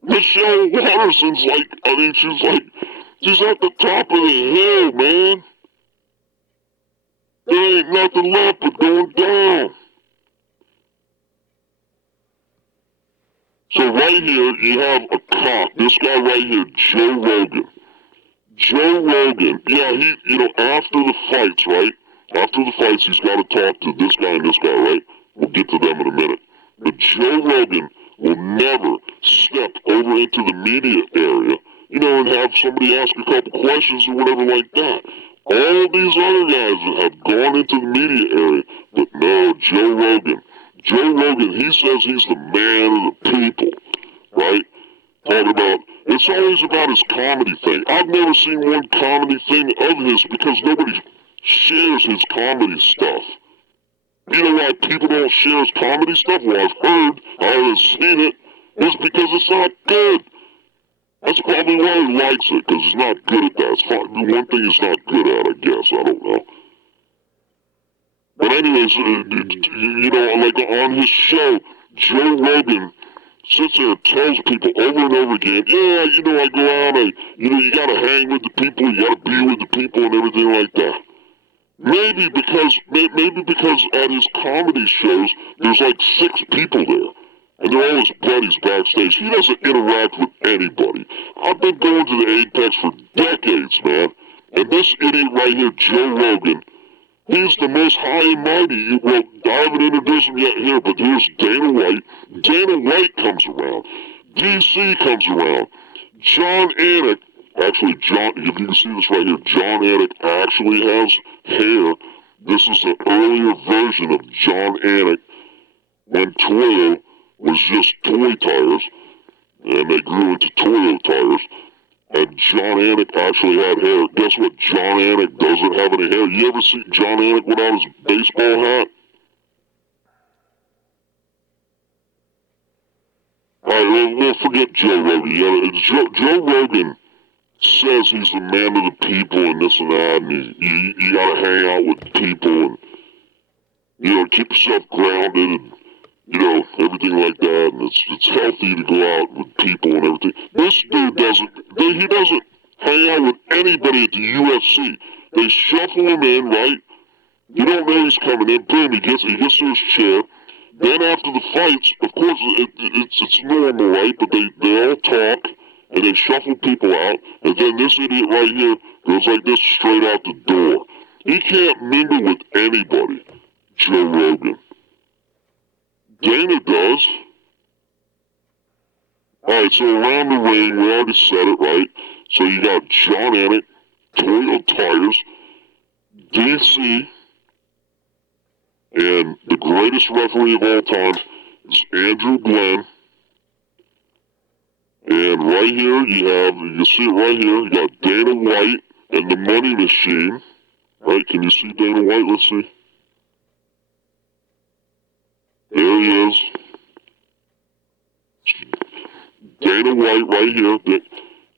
Michelle Watterson's she's at the top of the hill, man. There ain't nothing left but going down. So right here, you have a cock. This guy right here, Joe Rogan. Joe Rogan, yeah, after the fights, right? After the fights, he's got to talk to this guy and this guy, right? We'll get to them in a minute. But Joe Rogan will never step over into the media area, and have somebody ask a couple questions or whatever like that. all of these other guys that have gone into the media area, but no, Joe Rogan. Joe Rogan, he says he's the man of the people, right? Talking about, it's always about his comedy thing. I've never seen one comedy thing of his because nobody shares his comedy stuff. You know why people don't share his comedy stuff? Well, I've heard, I haven't seen it. It's because it's not good. That's probably why he likes it, because he's not good at that. It's one thing he's not good at, I guess. I don't know. But anyways, you know, like on his show, Joe Rogan sits there and tells people over and over again, yeah, you know, I go out, you gotta hang with the people, you gotta be with the people and everything like that. Maybe because at his comedy shows, there's like 6 people there. And they're all his buddies backstage. He doesn't interact with anybody. I've been going to the Apex for decades, man. And this idiot right here, Joe Rogan, he's the most high and mighty. Well, I haven't introduced him yet here, but here's Dana White. Dana White comes around. DC comes around. John Anik, actually, if you can see this right here, John Anik actually has hair. This is the earlier version of John Anik when Toyo was just toy tires, and they grew into Toyo tires. And John Anik actually had hair. Guess what? John Anik doesn't have any hair. You ever see John Anik without his baseball hat? Alright, we'll forget Joe Rogan. Yeah, Joe Rogan says he's the man of the people and this and that, and you gotta hang out with people and, you know, keep yourself grounded and, you know, everything like that, and it's healthy to go out with people and everything. This dude he doesn't hang out with anybody at the UFC. They shuffle him in, right? You don't know he's coming in, boom, he gets to his chair. Then after the fights, of course, it's normal, right? But they all talk, and they shuffle people out, and then this idiot right here goes like this straight out the door. He can't mingle with anybody, Joe Rogan. Dana does. Alright, so around the ring, we already said it, right? So you got John Anik, Toyo Tires, DC, and the greatest referee of all time is Andrew Glenn. And right here, you see it right here, you got Dana White and the Money Machine. Right, can you see Dana White? Let's see. There he is. Dana White right here.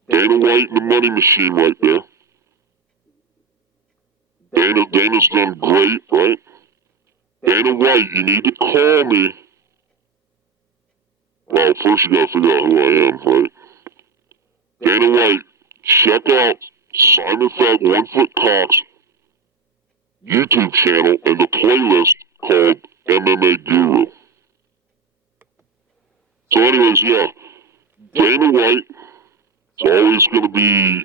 Dana White and the Money Machine right there. Dana's done great, right? Dana White, you need to call me. Well, first you gotta figure out who I am, right? Dana White, check out FECK One Foot Cock's YouTube channel and the playlist called MMA Guru. So anyways, yeah, Dana White, it's always going to be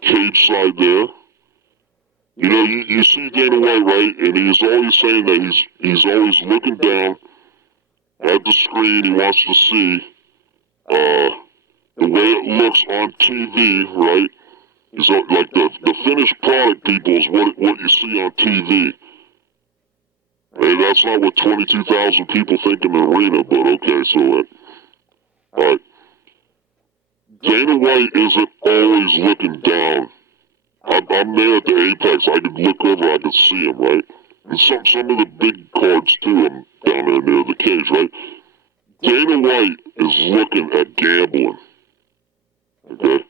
cage side there. You know, you see Dana White, right, and he's always saying that he's always looking down at the screen. He wants to see the way it looks on TV, right? He's like the finished product, people, is what you see on TV. Hey, that's not what 22,000 people think in the arena, but okay, so alright. Dana White isn't always looking down. I'm there at the Apex, I could look over, I could see him, right? And some of the big cards too, I'm down there near the cage, right? Dana White is looking at gambling. Okay?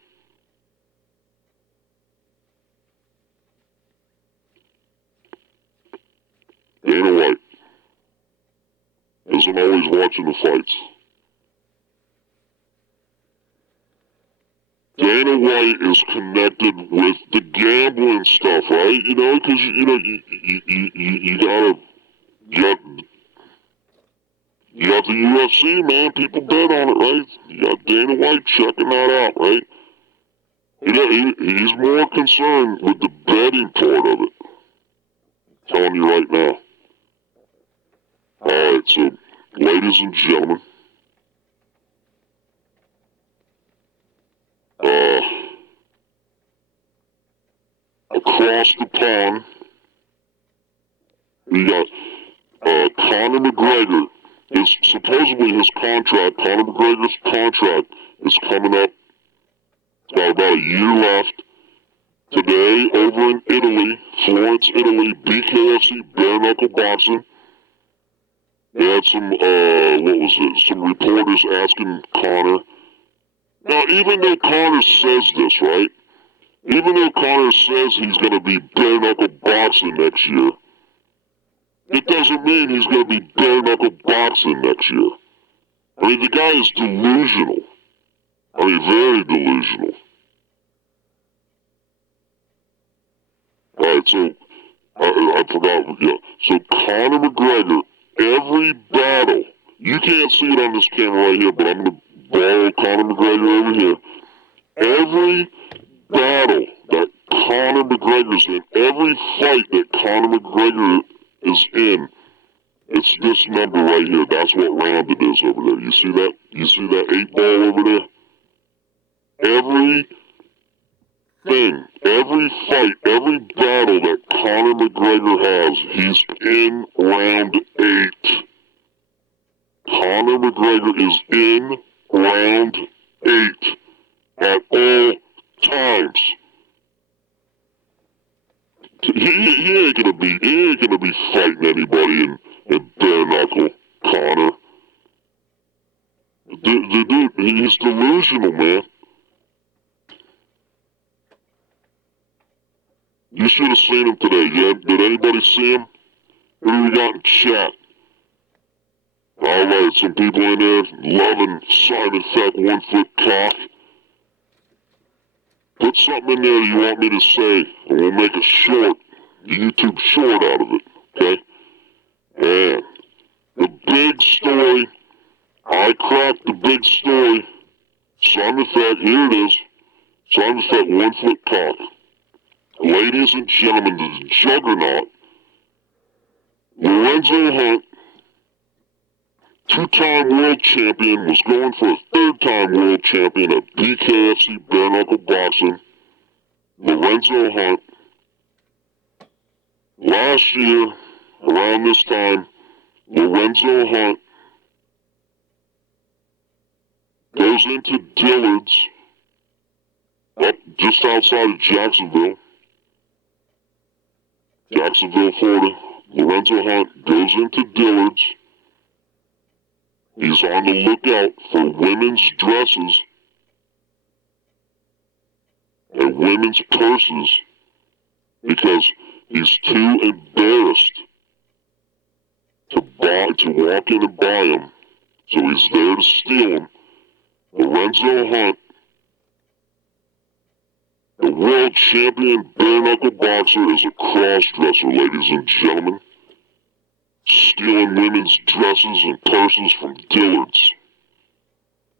Dana White isn't always watching the fights. Dana White is connected with the gambling stuff, right? You know, because you got the UFC, man. People bet on it, right? You got Dana White checking that out, right? You know, he's more concerned with the betting part of it. I'm telling you right now. Alright, so, ladies and gentlemen, across the pond, we got Conor McGregor. Supposedly his contract, Conor McGregor's contract, is coming up. Got about a year left. Today, over in Italy, Florence, Italy, BKFC, bare knuckle boxing. They had some reporters asking Conor. Now, even though Conor says this, right? Even though Conor says he's going to be bare knuckle boxing next year, it doesn't mean he's going to be bare knuckle boxing next year. I mean, the guy is delusional. I mean, very delusional. Alright, so, I forgot, yeah. So, Conor McGregor, every battle, you can't see it on this camera right here, but I'm going to borrow Conor McGregor over here. Every battle that Conor McGregor's in, every fight that Conor McGregor is in, it's this number right here. That's what round it is over there. You see that? You see that 8 ball over there? Every thing, every fight, every battle that Conor McGregor has, he's in round 8. Conor McGregor is in round 8 at all times. He ain't gonna be fighting anybody in bare knuckle, Conor. Dude, he's delusional, man. You should have seen him today, yeah? Did anybody see him? Who do we got in chat? Alright, some people in there loving FECK One Foot Cock. Put something in there you want me to say, and we'll make a YouTube short out of it, okay? And the big story, I cracked the big story. FECK, here it is. FECK One Foot Cock. Ladies and gentlemen, the juggernaut, Lorenzo Hunt, 2-time world champion, was going for a 3rd-time world champion at BKFC bare knuckle boxing. Lorenzo Hunt. Last year, around this time, Lorenzo Hunt goes into Dillard's, up just outside of Jacksonville, Florida. Lorenzo Hunt goes into Dillard's. He's on the lookout for women's dresses and women's purses because he's too embarrassed to walk in and buy them. So he's there to steal them. Lorenzo Hunt, the world champion bare knuckle boxer, is a cross-dresser, ladies and gentlemen. Stealing women's dresses and purses from Dillard's.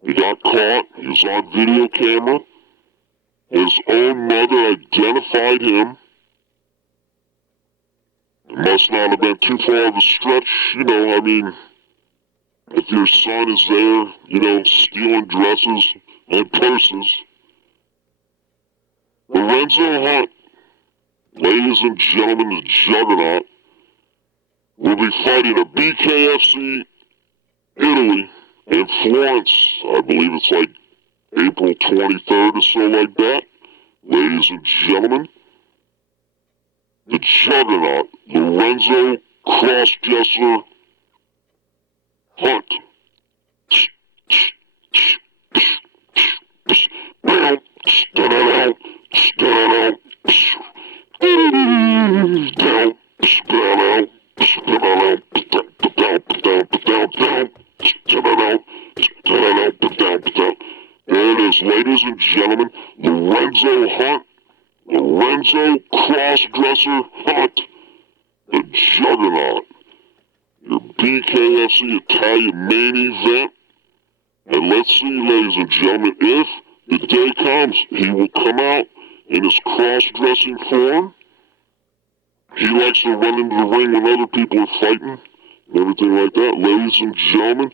He got caught. He was on video camera. His own mother identified him. It must not have been too far of a stretch, you know, I mean, if your son is there, you know, stealing dresses and purses. Lorenzo Hunt, ladies and gentlemen, the juggernaut, will be fighting at BKFC Italy in Florence. I believe it's like April 23rd or so like that. Ladies and gentlemen, the juggernaut, Lorenzo cross-dresser Hunt. There it is, ladies and gentlemen, Lorenzo Hunt, Lorenzo cross-dresser Hunt, the juggernaut, your BKFC Italian main event. And let's see, ladies and gentlemen, if the day comes, he will come out in his cross-dressing form. He likes to run into the ring when other people are fighting, and everything like that. Ladies and gentlemen,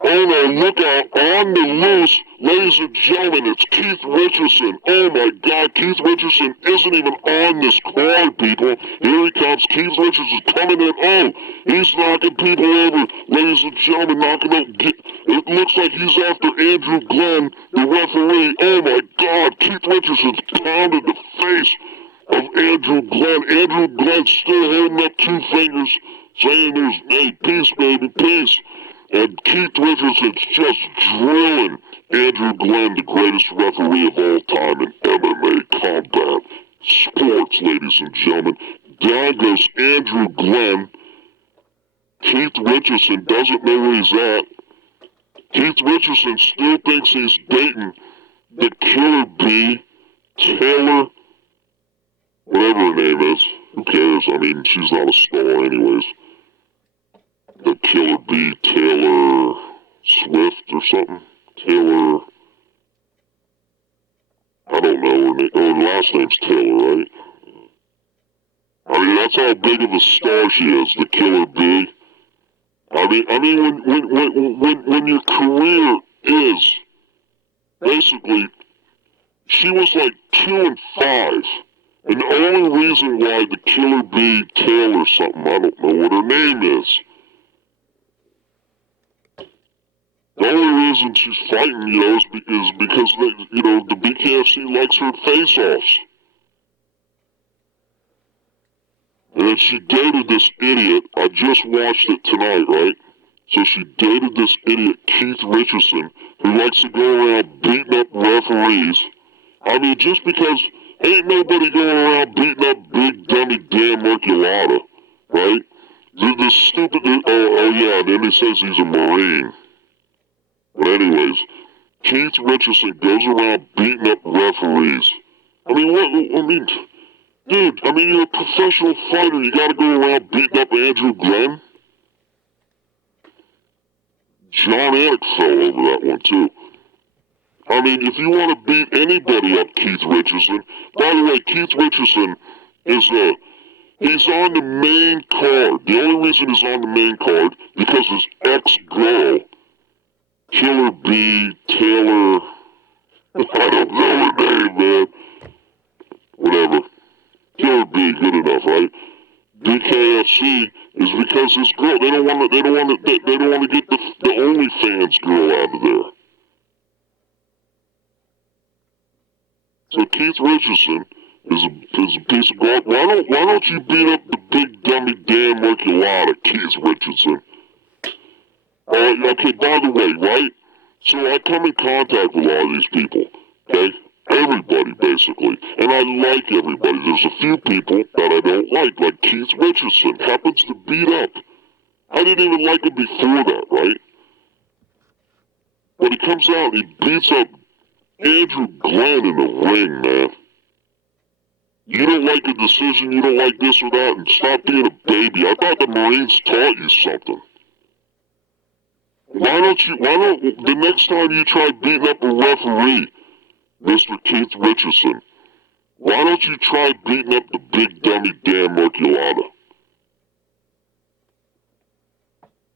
on the lookout, on the loose, Ladies and gentlemen, it's Keith Richardson. Oh my God, Keith Richardson isn't even on this card, people. Here he comes. Keith Richardson coming in. Oh, he's knocking people over. Ladies and gentlemen, knocking out. It looks like he's after Andrew Glenn, the referee. Oh my God, Keith Richardson's pounded the face of Andrew Glenn. Andrew Glenn still holding up two fingers, saying there's, hey, peace, baby, peace. And Keith Richardson's just drilling Andrew Glenn, the greatest referee of all time in MMA combat sports, ladies and gentlemen. Down goes Andrew Glenn. Keith Richardson doesn't know where he's at. Keith Richardson still thinks he's dating the Killer Bee, Taylor, whatever her name is. Who cares? I mean, she's not a star anyways. The Killer Bee, Taylor Swift or something. Taylor, I don't know her name. Oh, her last name's Taylor, right? I mean, that's how big of a star she is, the Killer Bee. I mean, when your career is basically, she was like 2-5, and the only reason why the Killer Bee Taylor something, I don't know what her name is. The only reason she's fighting, you know, is because the BKFC likes her face-offs. And then she dated this idiot. I just watched it tonight, right? So she dated this idiot, Keith Richardson, who likes to go around beating up referees. I mean, just because ain't nobody going around beating up big dummy Dan Merculata, right? The stupid, oh yeah, and then he says he's a Marine. But anyways, Keith Richardson goes around beating up referees. I mean, dude, I mean, you're a professional fighter. You gotta go around beating up Andrew Glenn? John Anik fell over that one, too. I mean, if you want to beat anybody up, Keith Richardson, by the way, Keith Richardson is, he's on the main card. The only reason he's on the main card, because his ex-girl, Killer Bee, Taylor, I don't know her name, man. Whatever. Killer Bee, good enough, right? BKFC is because his girl, they don't want to get the OnlyFans girl out of there. So Keith Richardson is a piece of God. Why don't you beat up the big dummy Dan Merculata, Keith Richardson? Okay, by the way, right? So I come in contact with a lot of these people, okay? Everybody, basically. And I like everybody. There's a few people that I don't like Keith Richardson happens to beat up. I didn't even like him before that, right? But he comes out and he beats up Andrew Glenn in the ring, man. You don't like a decision, you don't like this or that, and stop being a baby. I thought the Marines taught you something. Why don't the next time you try beating up a referee, Mr. Keith Richardson, why don't you try beating up the big dummy Dan Merculata?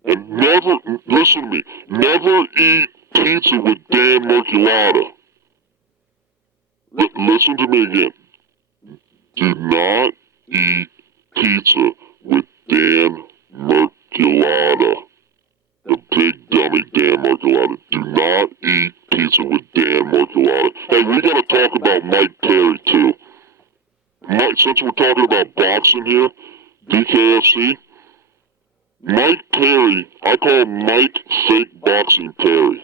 And never, listen to me, never eat pizza with Dan Merculata. Listen to me again. Do not eat pizza with Dan Merculata. The big dummy Dan Merculata. Do not eat pizza with Dan Merculata. Hey, we gotta talk about Mike Perry, too. Since we're talking about boxing here, BKFC, Mike Perry, I call him Mike Fake Boxing Perry.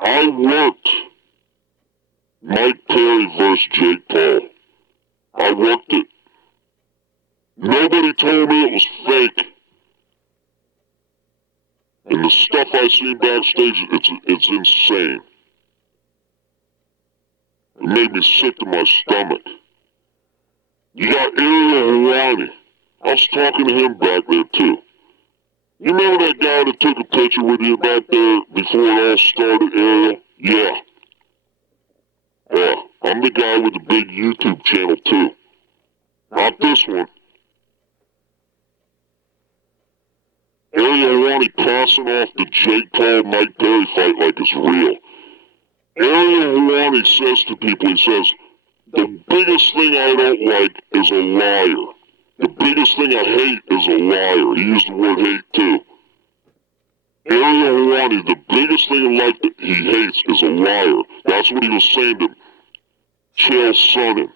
I worked Mike Perry versus Jake Paul. I worked it. Nobody told me it was fake. And the stuff I seen backstage, it's insane. It made me sick to my stomach. You got Ariel Helwani. I was talking to him back there too. You remember that guy that took a picture with you back there before it all started, Ariel? Yeah. Yeah, I'm the guy with the big YouTube channel too. Not this one. Ariel Helwani passing off the Jake Paul-Mike Perry fight like it's real. Ariel Helwani says to people, he says, the biggest thing I don't like is a liar. The biggest thing I hate is a liar. He used the word hate too. Ariel Helwani, the biggest thing in life that he hates is a liar. That's what he was saying to Chael Sonnen.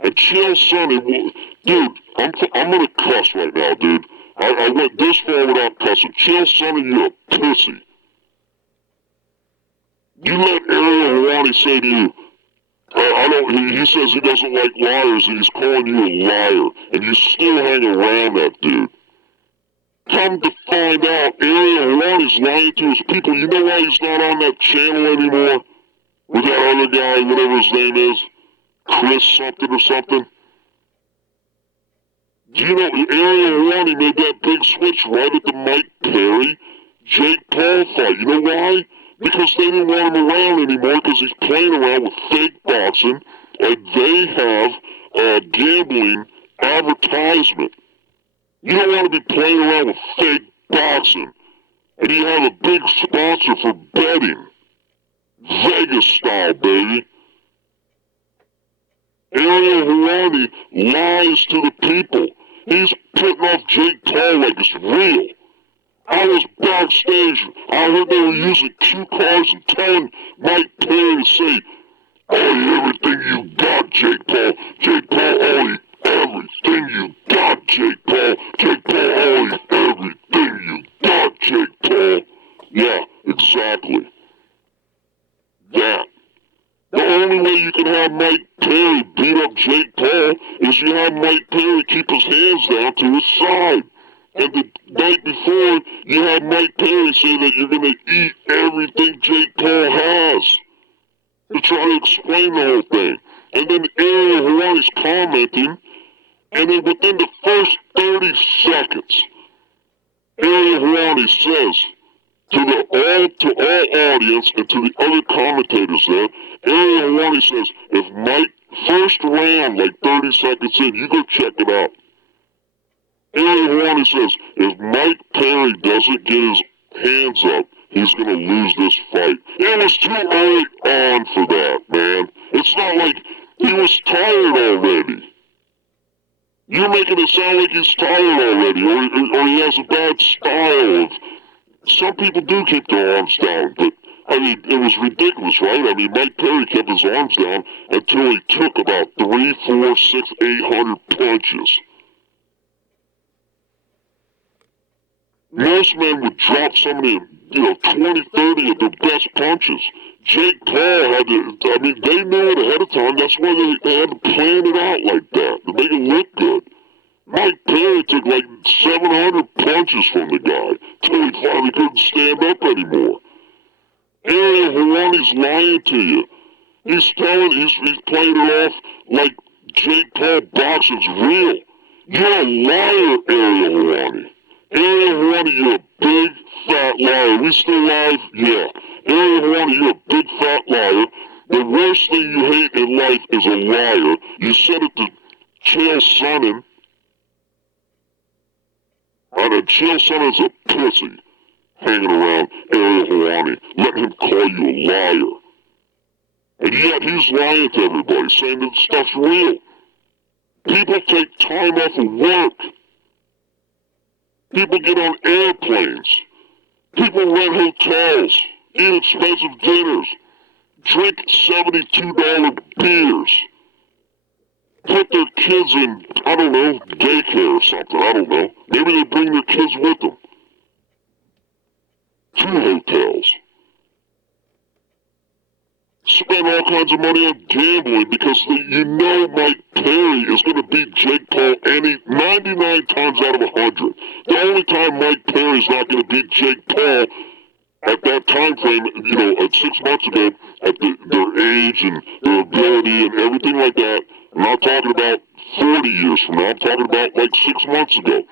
And Chael Sonnen, dude, I'm gonna cuss right now, dude. I went this far without cussing. Chael Sonnen, you're a pussy. You let Ariel Helwani say to you, he says he doesn't like liars and he's calling you a liar. And you still hang around that dude. Come to find out, Ariel Helwani's lying to his people. You know why he's not on that channel anymore? With that other guy, whatever his name is. Chris something or something. Do you know, Ariel Helwani made that big switch right at the Mike Perry, Jake Paul fight. You know why? Because they didn't want him around anymore because he's playing around with fake boxing and they have a gambling advertisement. You don't want to be playing around with fake boxing. And you have a big sponsor for betting. Vegas style, baby. Ariel Helwani lies to the people. He's putting off Jake Paul like it's real. I was backstage. I heard they were using cue cards and telling Mike Perry to say, "Oh, everything you got, Jake Paul. Jake Paul, oh, everything you got, Jake Paul. Jake Paul, oh, everything you got, Jake Paul." Yeah, exactly. That. The only way you can have Mike Perry beat up Jake Paul is you have Mike Perry keep his hands down to his side. And the night before, you had Mike Perry say that you're going to eat everything Jake Paul has. To try to explain the whole thing. And then Ariel Helwani's commenting, and then within the first 30 seconds, Ariel Helwani says to all audience and to the other commentators there, Ariel Helwani says, if Mike, first round, like 30 seconds in, you go check it out. Ariel Helwani says, if Mike Perry doesn't get his hands up, he's going to lose this fight. It was too early on for that, man. It's not like he was tired already. You're making it sound like he's tired already, or he has a bad style. Some people do keep their arms down, but, I mean, it was ridiculous, right? I mean, Mike Perry kept his arms down until he took about 3, 4, 6, 800 punches. Most men would drop somebody, 20, 30 of their best punches. Jake Paul had to, I mean, they knew it ahead of time. That's why they had to plan it out like that, to make it look good. Mike Perry took like 700 punches from the guy till he finally couldn't stand up anymore. Ariel Helwani's lying to you. He's playing it off like Jake Paul boxing's real. You're a liar, Ariel Helwani. Ariel Helwani, you're a big fat liar. We still live? Yeah. Ariel Helwani, you're a big fat liar. The worst thing you hate in life is a liar. You said it to Chael Sonnen. And Chael Sonnen's a pussy hanging around Ariel Helwani, letting him call you a liar. And yet he's lying to everybody, saying that stuff's real. People take time off of work. People get on airplanes. People rent hotels, eat expensive dinners, drink $72 beers, put their kids in, I don't know, daycare or something, I don't know. Maybe they bring their kids with them to hotels. Spend all kinds of money on gambling because Mike Perry is going to beat Jake Paul 99 times out of 100. The only time Mike Perry is not going to beat Jake Paul at that time frame, at 6 months ago, at their age and their ability and everything like that. I'm not talking about 40 years from now. I'm talking about like 6 months ago.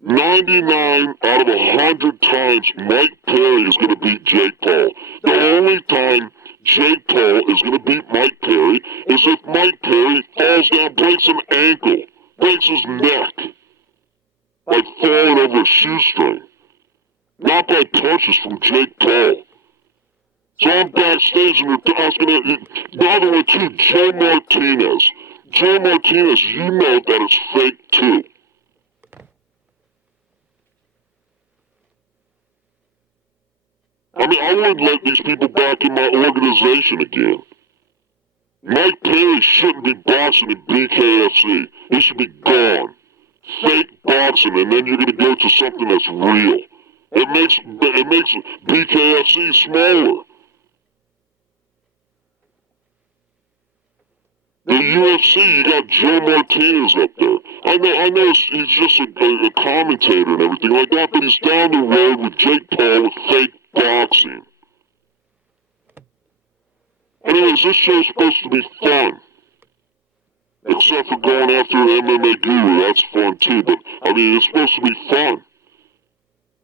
99 out of 100 times Mike Perry is going to beat Jake Paul. The only time Jake Paul is going to beat Mike Perry is if Mike Perry falls down, breaks an ankle, breaks his neck, like falling over a shoestring. call. So I'm backstage and they're asking it. By the way, too, Joe Martinez. Joe Martinez, you know that it's fake too. I mean, I wouldn't let these people back in my organization again. Mike Perry shouldn't be boxing in BKFC. He should be gone. Fake boxing, and then you're going to go to something that's real. It makes BKFC smaller. The UFC, you got Joe Martinez up there. I know he's just a commentator and everything like that, but he's down the road with Jake Paul with fake boxing. Anyways, this show's supposed to be fun. Except for going after an MMA guru, that's fun too, but I mean, it's supposed to be fun.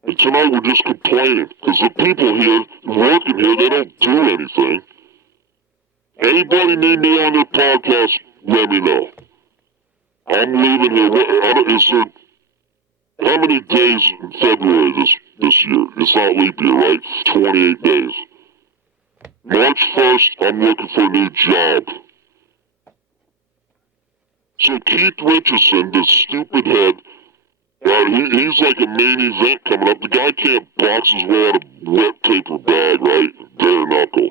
And tonight we're just complaining, because the people here, working here, they don't do anything. Anybody need me on their podcast, let me know. I'm leaving here. How many days in February this year? It's not leap year, right? 28 days. March 1st, I'm looking for a new job. So Keith Richardson, the stupid head, he's like a main event coming up. The guy can't box his way out of a wet paper bag, right? Bare knuckle.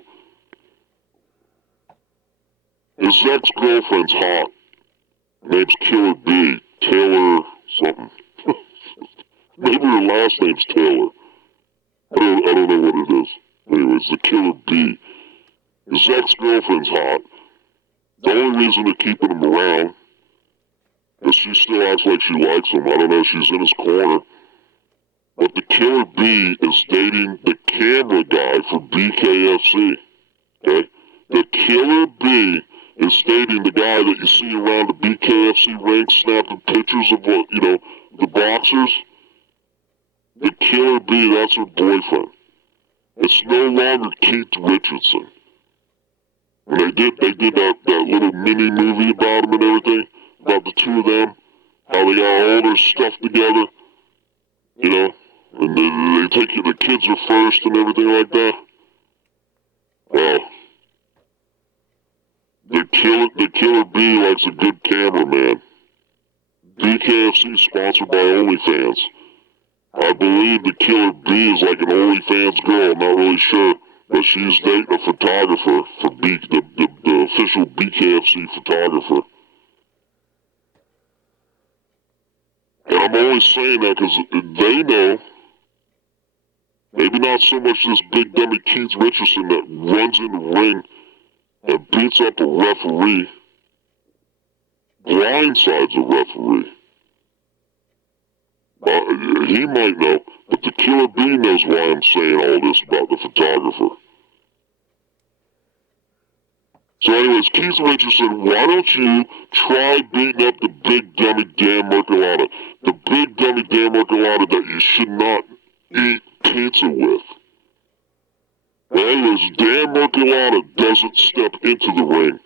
His ex-girlfriend's hot. Her name's Killer B. Taylor something. Maybe her last name's Taylor. I don't know what it is. Anyways, the Killer B. His ex-girlfriend's hot. The only reason they're keeping him around is she still acts like she likes him. I don't know, she's in his corner. But the Killer B is dating the camera guy for BKFC. Okay? The Killer B is dating the guy that you see around the BKFC ring snapping pictures of the boxers. The Killer B, that's her boyfriend. It's no longer Keith Richardson. And they did that little mini movie about him and everything, about the two of them, how they got all their stuff together, and they take you, the kids are first and everything like that. Well, the Killer B likes a good cameraman. BKFC sponsored by OnlyFans. I believe the Killer B is like an OnlyFans girl, I'm not really sure, but she's dating a photographer for the official BKFC photographer. And I'm only saying that because they know, maybe not so much this big dummy Keith Richardson that runs in the ring and beats up a referee, blindsides a referee. He might know, but the Killer B knows why I'm saying all this about the photographer. So anyways, Keith Richardson, why don't you try beating up the big dummy Dan Mercolata? The big dummy Dan Mercolata that you should not eat pizza with. Anyways, Dan Mercolata doesn't step into the ring.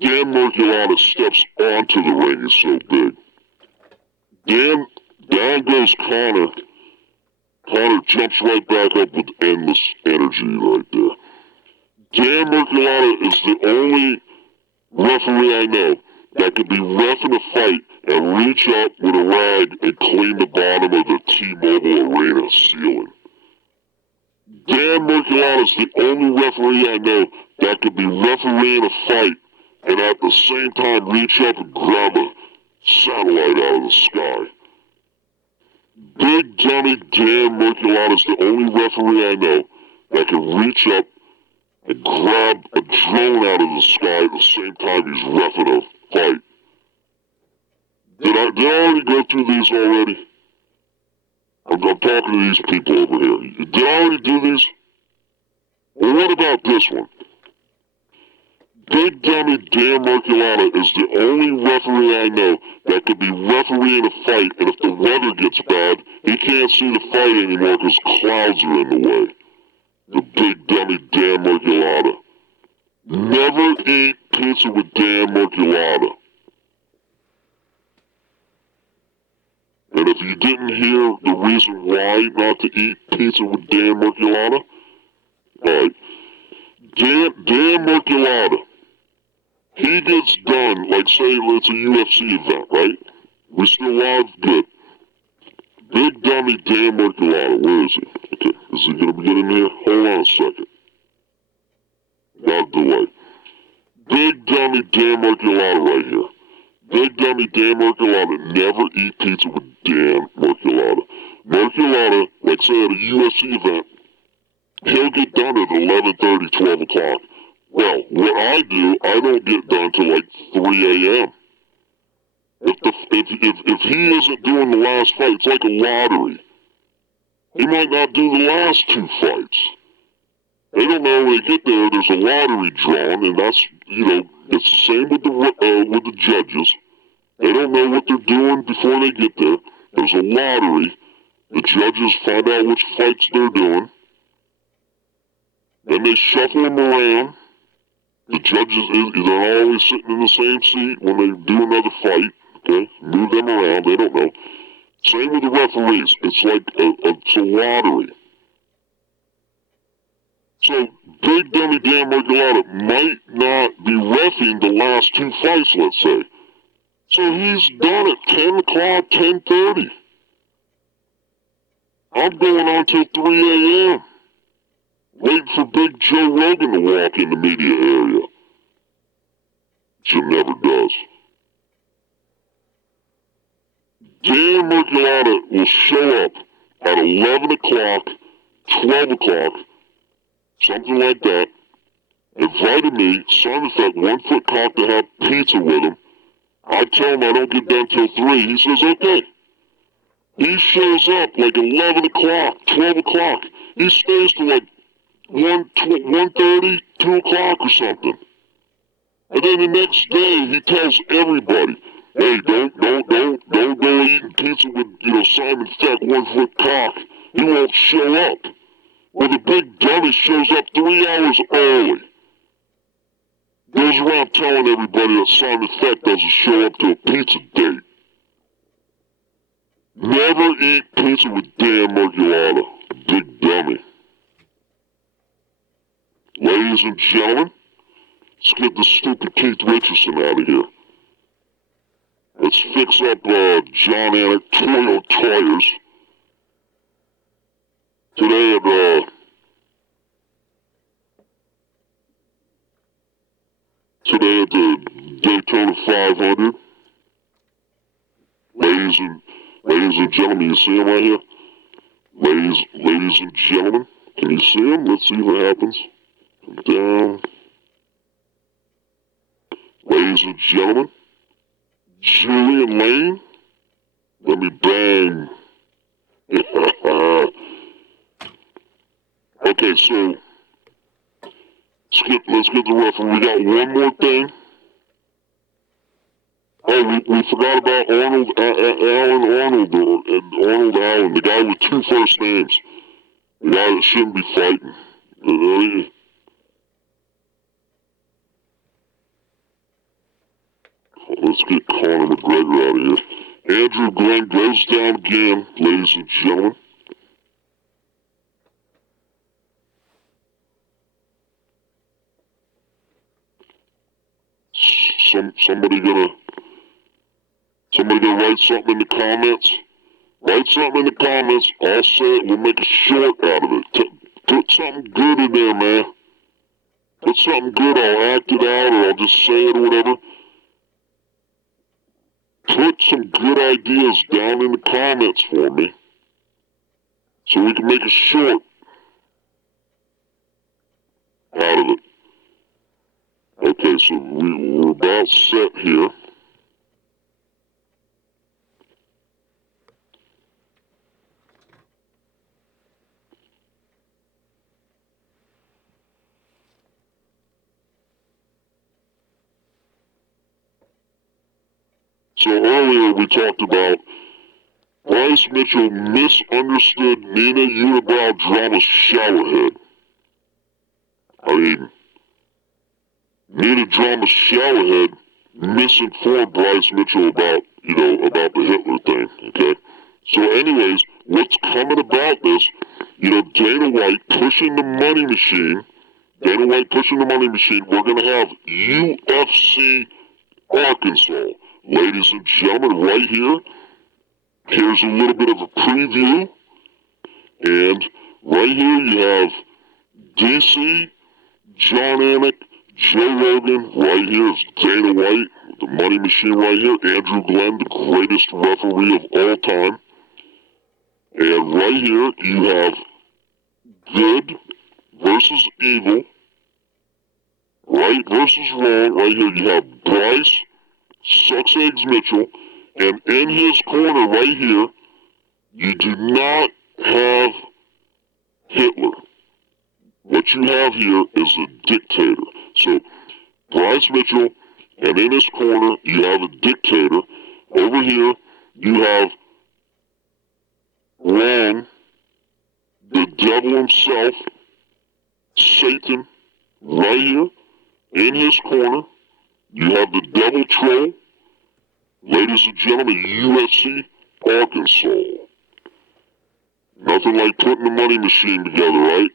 Dan Mercolata steps onto the ring, he's so big. Down goes Connor. Connor jumps right back up with endless energy right there. Dan Mercolata is the only referee I know that could be ref in a fight and reach up with a rag and clean the bottom of the T-Mobile Arena ceiling. Dan Mercolata is the only referee I know that could be refereeing a fight and at the same time reach up and grab a satellite out of the sky. Big dummy Dan Mercolata is the only referee I know that can reach up and grab a drone out of the sky at the same time he's reffing a fight. Did I already go through these already? I'm talking to these people over here. Did I already do these? Well, what about this one? Big dummy Dan Mercolata is the only referee I know that could be refereeing a fight, and if the weather gets bad, he can't see the fight anymore because clouds are in the way. The big dummy Dan Mercolata. Never eat pizza with Dan Mercolata. And if you didn't hear the reason why not to eat pizza with Dan Mercolata, Alright. Dan Merculata. He gets done, like say it's a UFC event, right? We still live? Good. Big dummy Dan Merculata, where is he? Okay, is he gonna be getting here? Hold on a second. Got a delay. Big dummy Dan Merculata right here. Big dummy Dan Merculata, never eat pizza with Dan Merculata. Merculata, like say at a UFC event, he'll get done at 11:30, 12 o'clock. Well, what I do, I don't get done till like 3 a.m. If he isn't doing the last fight, it's like a lottery. He might not do the last two fights. They don't know when they get there, there's a lottery drawn, and that's, it's the same with the judges. They don't know what they're doing before they get there. There's a lottery. The judges find out which fights they're doing. Then they shuffle them around. The judges, they're always sitting in the same seat when they do another fight. Okay, move them around. They don't know. Same with the referees. It's like it's a lottery. So Big Dummy Dan Merculata might not be reffing the last two fights, let's say. So he's done at 10 o'clock, 10:30. I'm going on till 3 a.m. waiting for Big Joe Rogan to walk in the media area. Which he never does. Dan Merculata will show up at 11 o'clock, 12 o'clock, something like that, invited me, son of FECK One Foot Cock, to have pizza with him. I tell him I don't get done till 3. He says, okay. He shows up like 11 o'clock, 12 o'clock. He stays till like 1:30, 2 o'clock or something. And then the next day, he tells everybody, hey, don't go eating pizza with, Simon FECK One Foot Cock. He won't show up. Well, the big dummy shows up 3 hours early. Goes around telling everybody that Simon FECK doesn't show up to a pizza date. Never eat pizza with Dan Merculata, big dummy. Ladies and gentlemen, let's get the stupid Keith Richardson out of here. Let's fix up John Anik Toyo tires. Today at the Daytona 500. Ladies and gentlemen, you see him right here? Ladies and gentlemen, can you see him? Let's see what happens. Down. Ladies and gentlemen, Julian Lane, let me bang. Okay, so let's get the referee. We got one more thing. Oh, we forgot about Arnold Allen, the guy with 2 first names. The guy that shouldn't be fighting. Let's get Conor McGregor out of here. Andrew Glenn goes down again, ladies and gentlemen. Somebody gonna write something in the comments? Write something in the comments. I'll say it. We'll make a short out of it. Put something good in there, man. Put something good. I'll act it out, or I'll just say it or whatever. Put some good ideas down in the comments for me, so we can make a short out of it. Okay, so we're about set here. So earlier we talked about Bryce Mithell misunderstood Nina Unibrow drama showerhead. I mean, Nina drama showerhead misinformed Bryce Mithell about the Hitler thing, okay? So anyways, what's coming about this, Dana White pushing the money machine. Dana White pushing the money machine. We're going to have UFC Arkansas. Ladies and gentlemen, right here, here's a little bit of a preview. And right here you have DC, John Anik, Joe Rogan. Right here is Dana White, the money machine right here. Andrew Glenn, the greatest referee of all time. And right here you have good versus evil. Right versus wrong. Right here you have Bryce Sucks Eggs Mitchell. And in his corner right here, you do not have Hitler. What you have here is a dictator. So, Bryce Mitchell, and in his corner, you have a dictator. Over here, you have Ron, the devil himself, Satan, right here. In his corner, you have the devil troll. Ladies and gentlemen, UFC Arkansas. Nothing like putting the money machine together, right?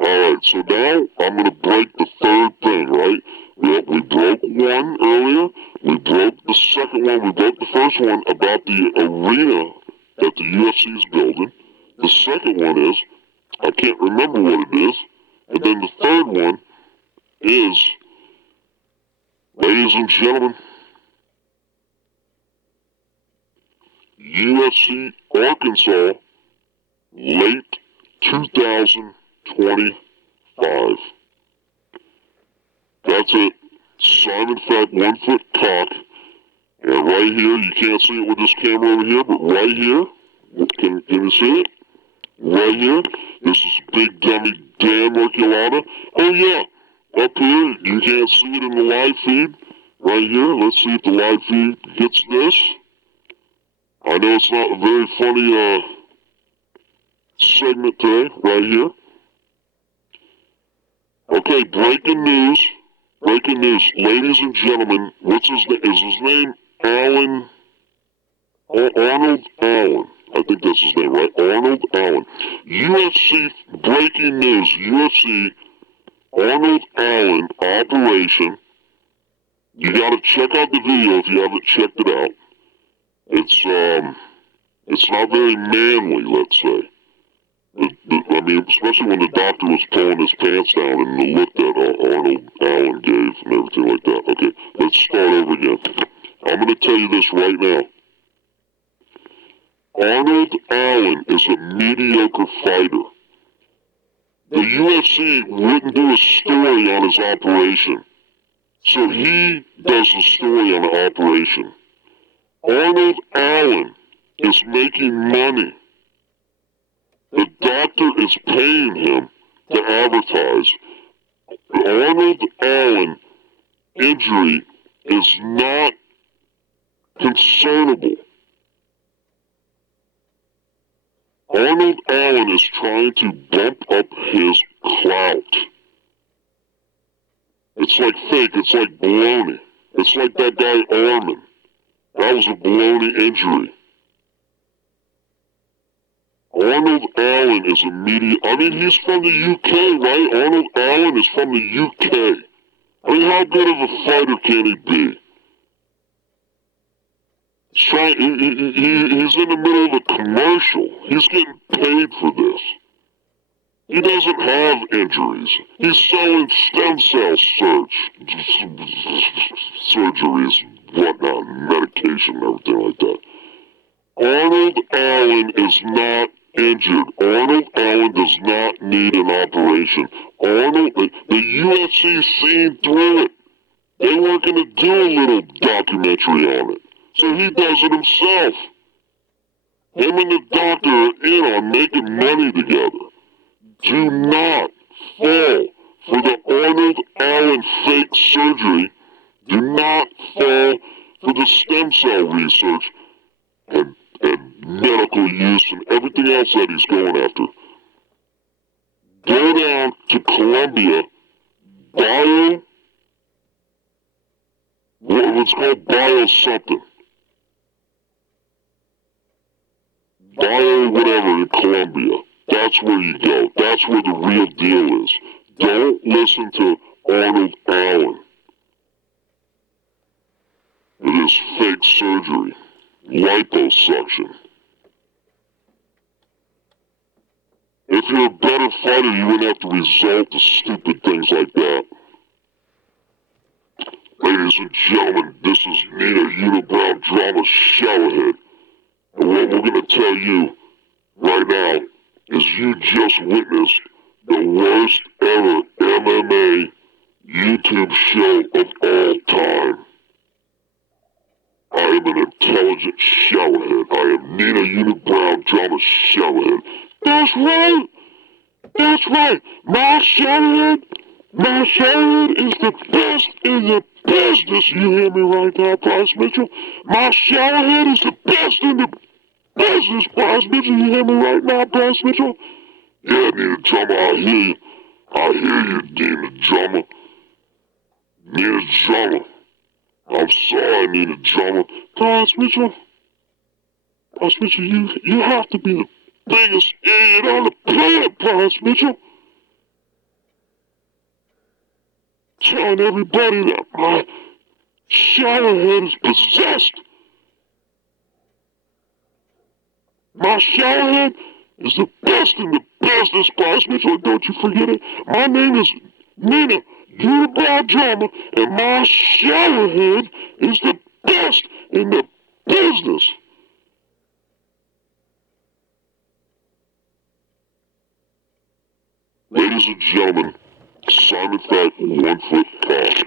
Alright, so now I'm going to break the third thing, right? We broke one earlier. We broke the second one. We broke the first one about the arena that the UFC is building. The second one is, I can't remember what it is. And then the third one is, ladies and gentlemen, UFC Arkansas, late 2025. That's it. Simon FECK One Foot Cock. And right here, you can't see it with this camera over here, but right here, can you see it? Right here, this is Big Dummy Dan Merculata. Oh yeah, up here, you can't see it in the live feed. Right here, let's see if the live feed gets this. I know it's not a very funny segment today, right here. Okay, breaking news. Breaking news. Ladies and gentlemen, what's his name? Is his name Arnold Allen? I think that's his name, right? Arnold Allen. UFC, breaking news. UFC, Arnold Allen operation. You gotta check out the video if you haven't checked it out. It's not very manly, let's say. I mean, especially when the doctor was pulling his pants down and the look that Arnold Allen gave and everything like that. Okay, let's start over again. I'm going to tell you this right now. Arnold Allen is a mediocre fighter. The UFC wouldn't do a story on his operation. So he does a story on the operation. Arnold Allen is making money. The doctor is paying him to advertise. The Arnold Allen injury is not concernable. Arnold Allen is trying to bump up his clout. It's like fake, it's like baloney. It's like that guy Armin. That was a baloney injury. Arnold Allen is a I mean, he's from the UK, right? Arnold Allen is from the UK. I mean, how good of a fighter can he be? He's in the middle of a commercial. He's getting paid for this. He doesn't have injuries. He's selling stem cell surgeries, whatnot, medication and everything like that. Arnold Allen is not injured. Arnold Allen does not need an operation. The UFC seen through it. They weren't going to do a little documentary on it. So he does it himself. Him and the doctor are in on making money together. Do not fall for the Arnold Allen fake surgery. Do not fall for the stem cell research and medical use and everything else that he's going after. Go down to Colombia, what's called bio something. bio whatever in Colombia. That's where you go. That's where the real deal is. Don't listen to Arnold Allen. It is fake surgery. Liposuction. If you're a better fighter, you wouldn't have to resort to stupid things like that. Ladies and gentlemen, this is Nina Unibrow Drama Showerhead. And what we're going to tell you right now is you just witnessed the worst ever MMA YouTube show of all time. I am an intelligent showerhead. I am Nina Unibrow Drama Showerhead. That's right! That's right! My showerhead is the best in the business. You hear me right now, Bryce Mithell? My showerhead is the best in the business, Bryce Mithell. You hear me right now, Bryce Mithell? Yeah, Nina Drama, I hear you. I hear you, Nina Drama. Nina Drama. I'm sorry, Nina Drama. Bryce Mithell, you have to be the biggest idiot on the planet, Bryce Mithell. Telling everybody that my showerhead is possessed. My showerhead is the best in the business, Bryce Mithell. Don't you forget it. My name is Nina Unibrow Drama, and my showerhead is the best in the business. Ladies and gentlemen, FECK One Foot Cock.